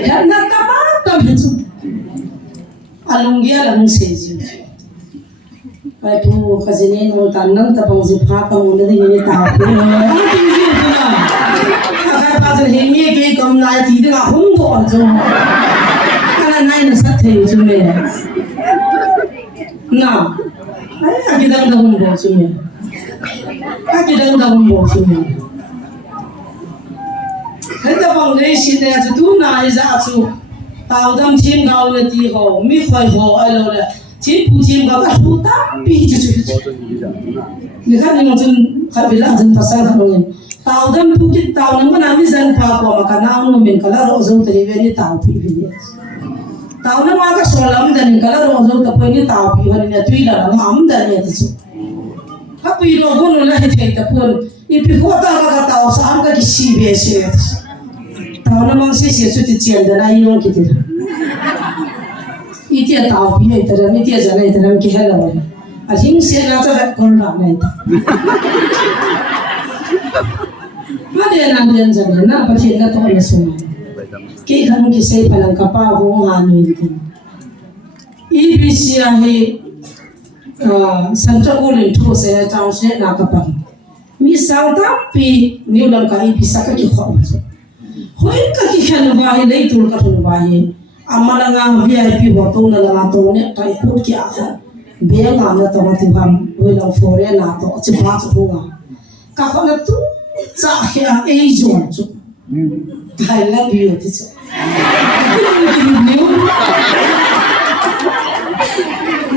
Kaya nakamatang ito. Alunggiya lang sezi. Kaya po kasi nino tanang tapang zipaka muna din yung tapo. Ang tizi ito na. Kaya kasi hingi kay kam na iti nga hundo ito. Kaya na nasatay ito niya. Na, ay agitang na hundo ito niya. Agitang na hundo ito niya. Kaya pang resin na ito na isa ito. Tao dam tim gao na di ho, mi khoy ho alo la. Tim pu tim gao ka hu ta pi ju ju. Ni kan ni ngotun kabila jan pasal hanungin. Tao dam pu kit tao nang manami zan pa ko makana anu min kala ro zo te ve ni tao pi vi. Tao na ma ka solam dan kala ro zo ta po ni tao pi han ni tui la na am dan ni tu. Ha pi ro go no la he te ta pun. I pi ho ta ka tao sa am ka ki si be se. Tao na mang si si su ti chen da na yong ki ti. Itia tao pi ai tara ni tia jana ai tara ki hela wa. A hing se na ta ko na na ta. Ma de na de jana na pa thi na to na su. Ki khan ki sei palang ka pa ho ha ni ti. I bi si a he Santa Ulin to se ta se na ka pa. Mi sang ta pi ni ulam ka I bi sa ka ki kho. Hoy ka ki khan ba hi lei tur ka thun ba hi amala nga VIP bo to na la to ne tai ko ki a kha be nga na to ti bam hoy la fore na to chi ba to nga ka kho na tu cha ya e jo chu I love you ti chu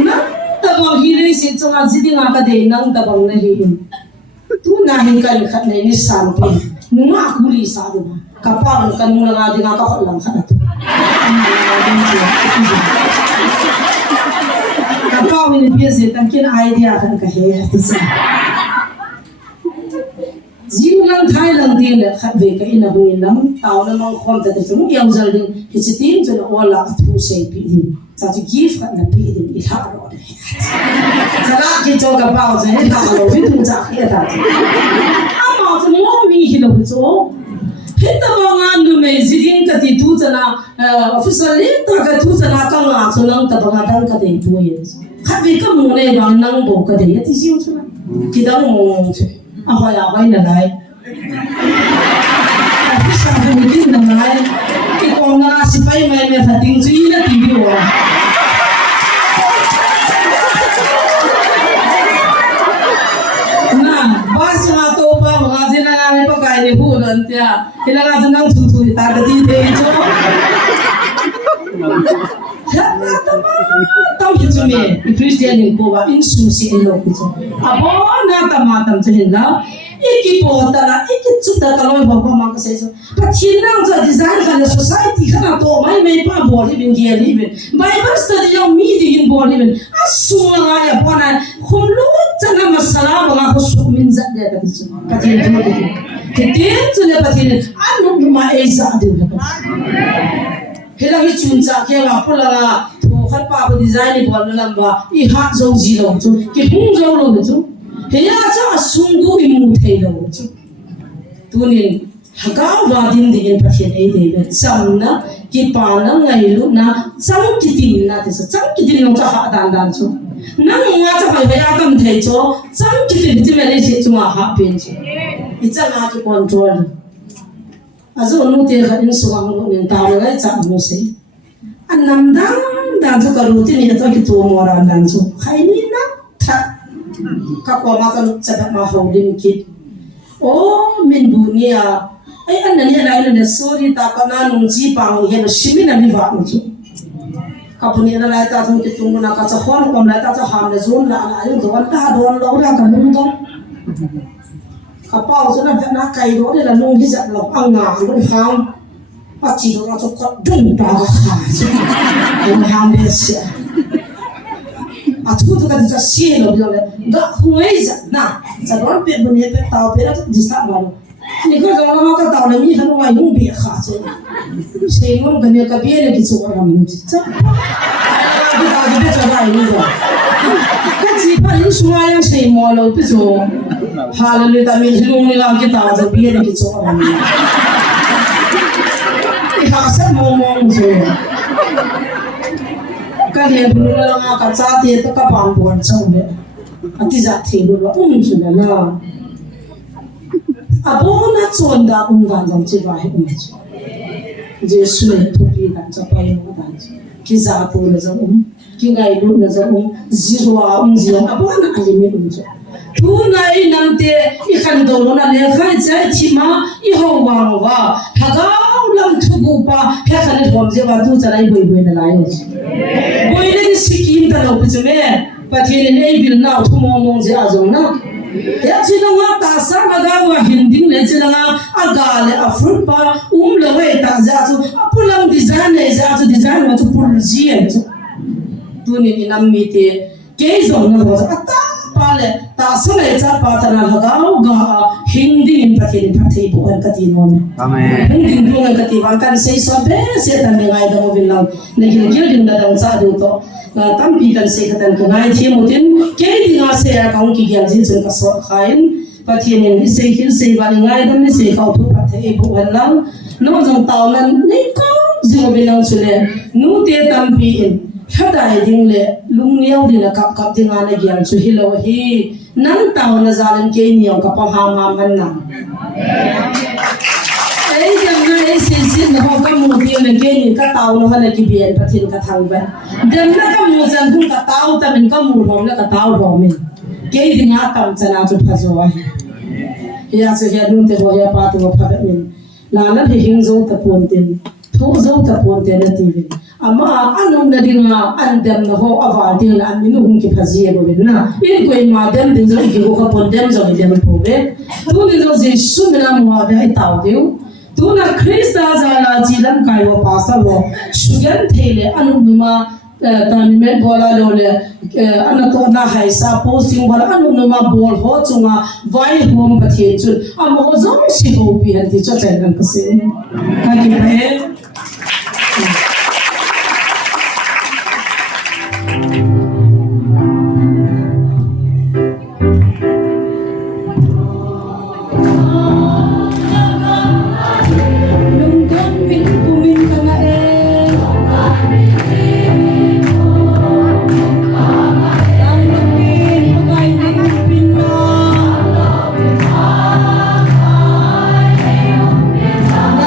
na ta ba hi lei si chu nga ji nga ka de nang ta bang na hi tu na hin ka khat ne ni san pe nu ma ku ri sa de ba kapal kan mula nga di nga ka lang sa ato. Kapal ini biasa tangkin idea kan kahaya tisa. Jiu lang thai lang din le khat ve ka ina hungin lam taw na mang khom ta tu mu yang zal din hichitin tu ola athu se pi din. Sa tu gif khat na pi din I ha ro. Sala ki to kapal se ha lo vi tu cha khia ta. Ama tu mo mi hi lo zo. Hita mga nume zidin ka ti tu na official ta ka tu na ka nga so nang ta mga dang ka de tu ye khabi ka mo ne ba nang bo ka de ti siu chuna ki dang mo che a ho ya bai na dai official ka ni din na mai ki ko na si pai mai me fa ding ji na ti bi wa na ba si ma to ba mga sila nga pa kai ni hu lan tia Kailangan nang tutu tada di dejo. Tahu itu me, Christian yang bawa insusi elok itu. Abo na tamatam cehela, iki potara, iki sudah kalau bapak mak sesu. Pacinang so design kalau society kana to mai pa boli bin dia libin. Bible study yang meeting boli bin. Asuma ya pona khumlu cana masalah bang aku sumin zat dia kata itu. Pacin tu itu. Ketin tu dia pacin. Anu cuma eza dia kata. Hilang icunca kaya pula tuhan pa aku design bol lamba I hat jauh zilo tu. Kihung jauh lo tu. Hanya aja sungguh imu thelo tu. Tunin hagau radin dengan pasien ini samna kipana ngailu na sam kitin na tu sam kitin nong cah dan tu. Nang ngaca bayar kam thai tu sam kitin tu mele cuma hak penci. Ica ngaca control. Azo nu te kharin suang nu nin taw ngai cha mu se. Anam dan tu karuti ni to ki tu moran dan tu. Khaini na tha. Ka ko ma kan cha ma holding kit. Oh min dunia ai an ni ala ina sorry ta ka na nung ji pa ho he no shimi na mi va mu chu kapuni na lai ta thung kitung na ka chahon kom lai ta cha ham le zun la na yung don ta don lo ra ka lung don ka pau chu na na kai do le la lung hi zat lo ang na lung hang a chi do ra chu ko dung ta ka ha chu lung hang le sia a thu tu ka cha si lo le da huai zat na cha don pe bun he pe tao pe ra dis ta ma lo ni ko ga ma ka tao le mi han wa yung bi kha chu sei ngom ga ne ka bi le ki chu ra mi cha cái tao chỉ biết cho này như vậy cái gì phải những số ai xây mò lâu bây giờ hallelujah mình luôn đi làm cái tao chỉ biết cái chỗ này cái hàng sắt mò mò rồi cái này luôn là cái giá tiền tất cả bằng buồn trong đấy cái giá tiền luôn là rồi là à bố nó chọn đã gan trong chỉ vài Jesus thu phí đàn cho bay nó đàn ki za po na za ki ngai lu na za zirwa zia abona ali mi unja tu nai nam te I khan do na le khai chai chi ma I ho wa wa thaga lam thugu pa he khan hom je wa tu charai boi boi na lai boi ne sikim ta lo pu me pathin ne bil na thu mo mo je a zo na ya chi na wa ta sa ma ga wa hinding le chi na aga le afrut pa le we ta za chu apulang design le za chu design wa chu pul ji en chu tu ni nam mi te ke zo na wa ta pa le ta sa le cha pa ta na ga ga hinding in pathin pathei bo an ka ti no amen hinding bo an ka ti wan kan sei so be se ta me ngai da mo bin lang ne ki ki ding da dang sa du to tam pi kan se khatan ko ngai thi mo tin ke dinga se a kaung ki gyal jin chen ka so khain pathin in se khil se ba ngai dam ni se kau thu pathei bo an lang no jong tao nan nei ko zio bilang chule nu te tam pi in thadai ding le lung niau dina kap kap dinga na gyal chu hi lo hi nang tao na zalan ke niau ka pa ha ma man na ei jam na ei sin sin na ho ka mu ti na ke ni ka tao na hana ki bian pathin ka thang ba dem na ka mu jan hung ka tao ta min ka mu hom na ka tao ro min ke dinga tam chana chu phazo wa hi ya se ya nun te ho ya pa tu pha min la na hi hing zo ta pon tin tho zo ta pon te na ti vi ama anum na dinga an dem na ho awa ding la min hung ki phazi bo bin na in koi ma dem din zo ki ko ka pon dem zo dem po be tu ni zo je su me na mo ba ai tao deu tu na krista za la ji lam kai wa pa sa lo shugan thele anum ma tan me bola lo le ana to na hai sa posting bola anum ma bol ho chunga vai hom pathe chu am ho zo si ho pi han ti cho chai kan ka se ka ki pe Hãy subscribe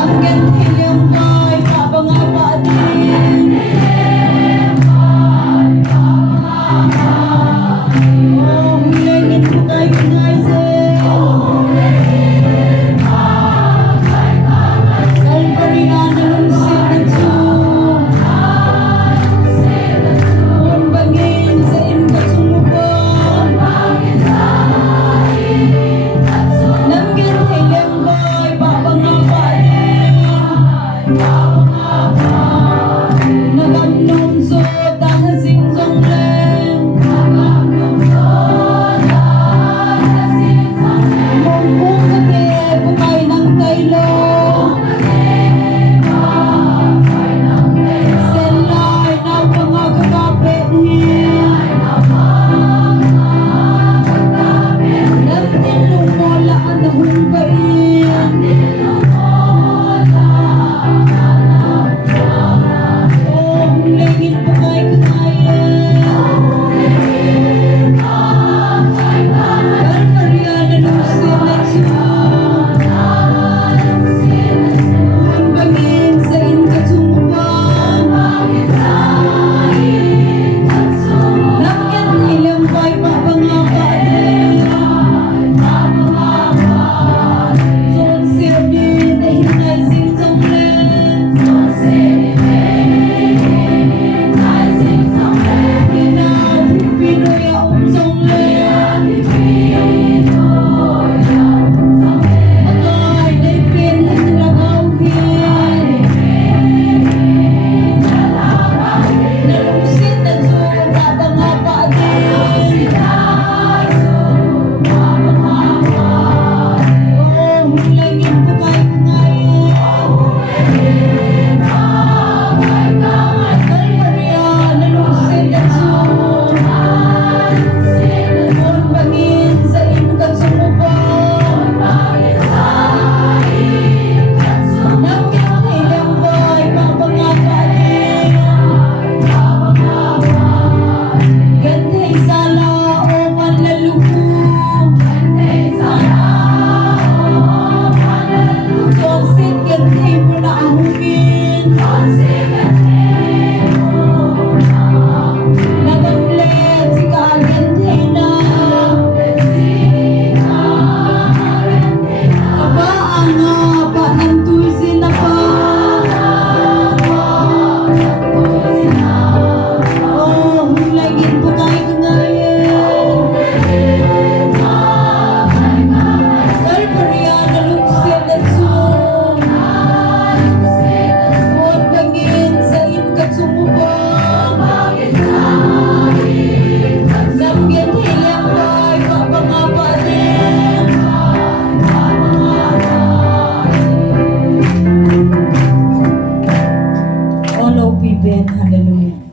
cho kênh Ghiền Mì Gõ để không bỏ lỡ Hallelujah.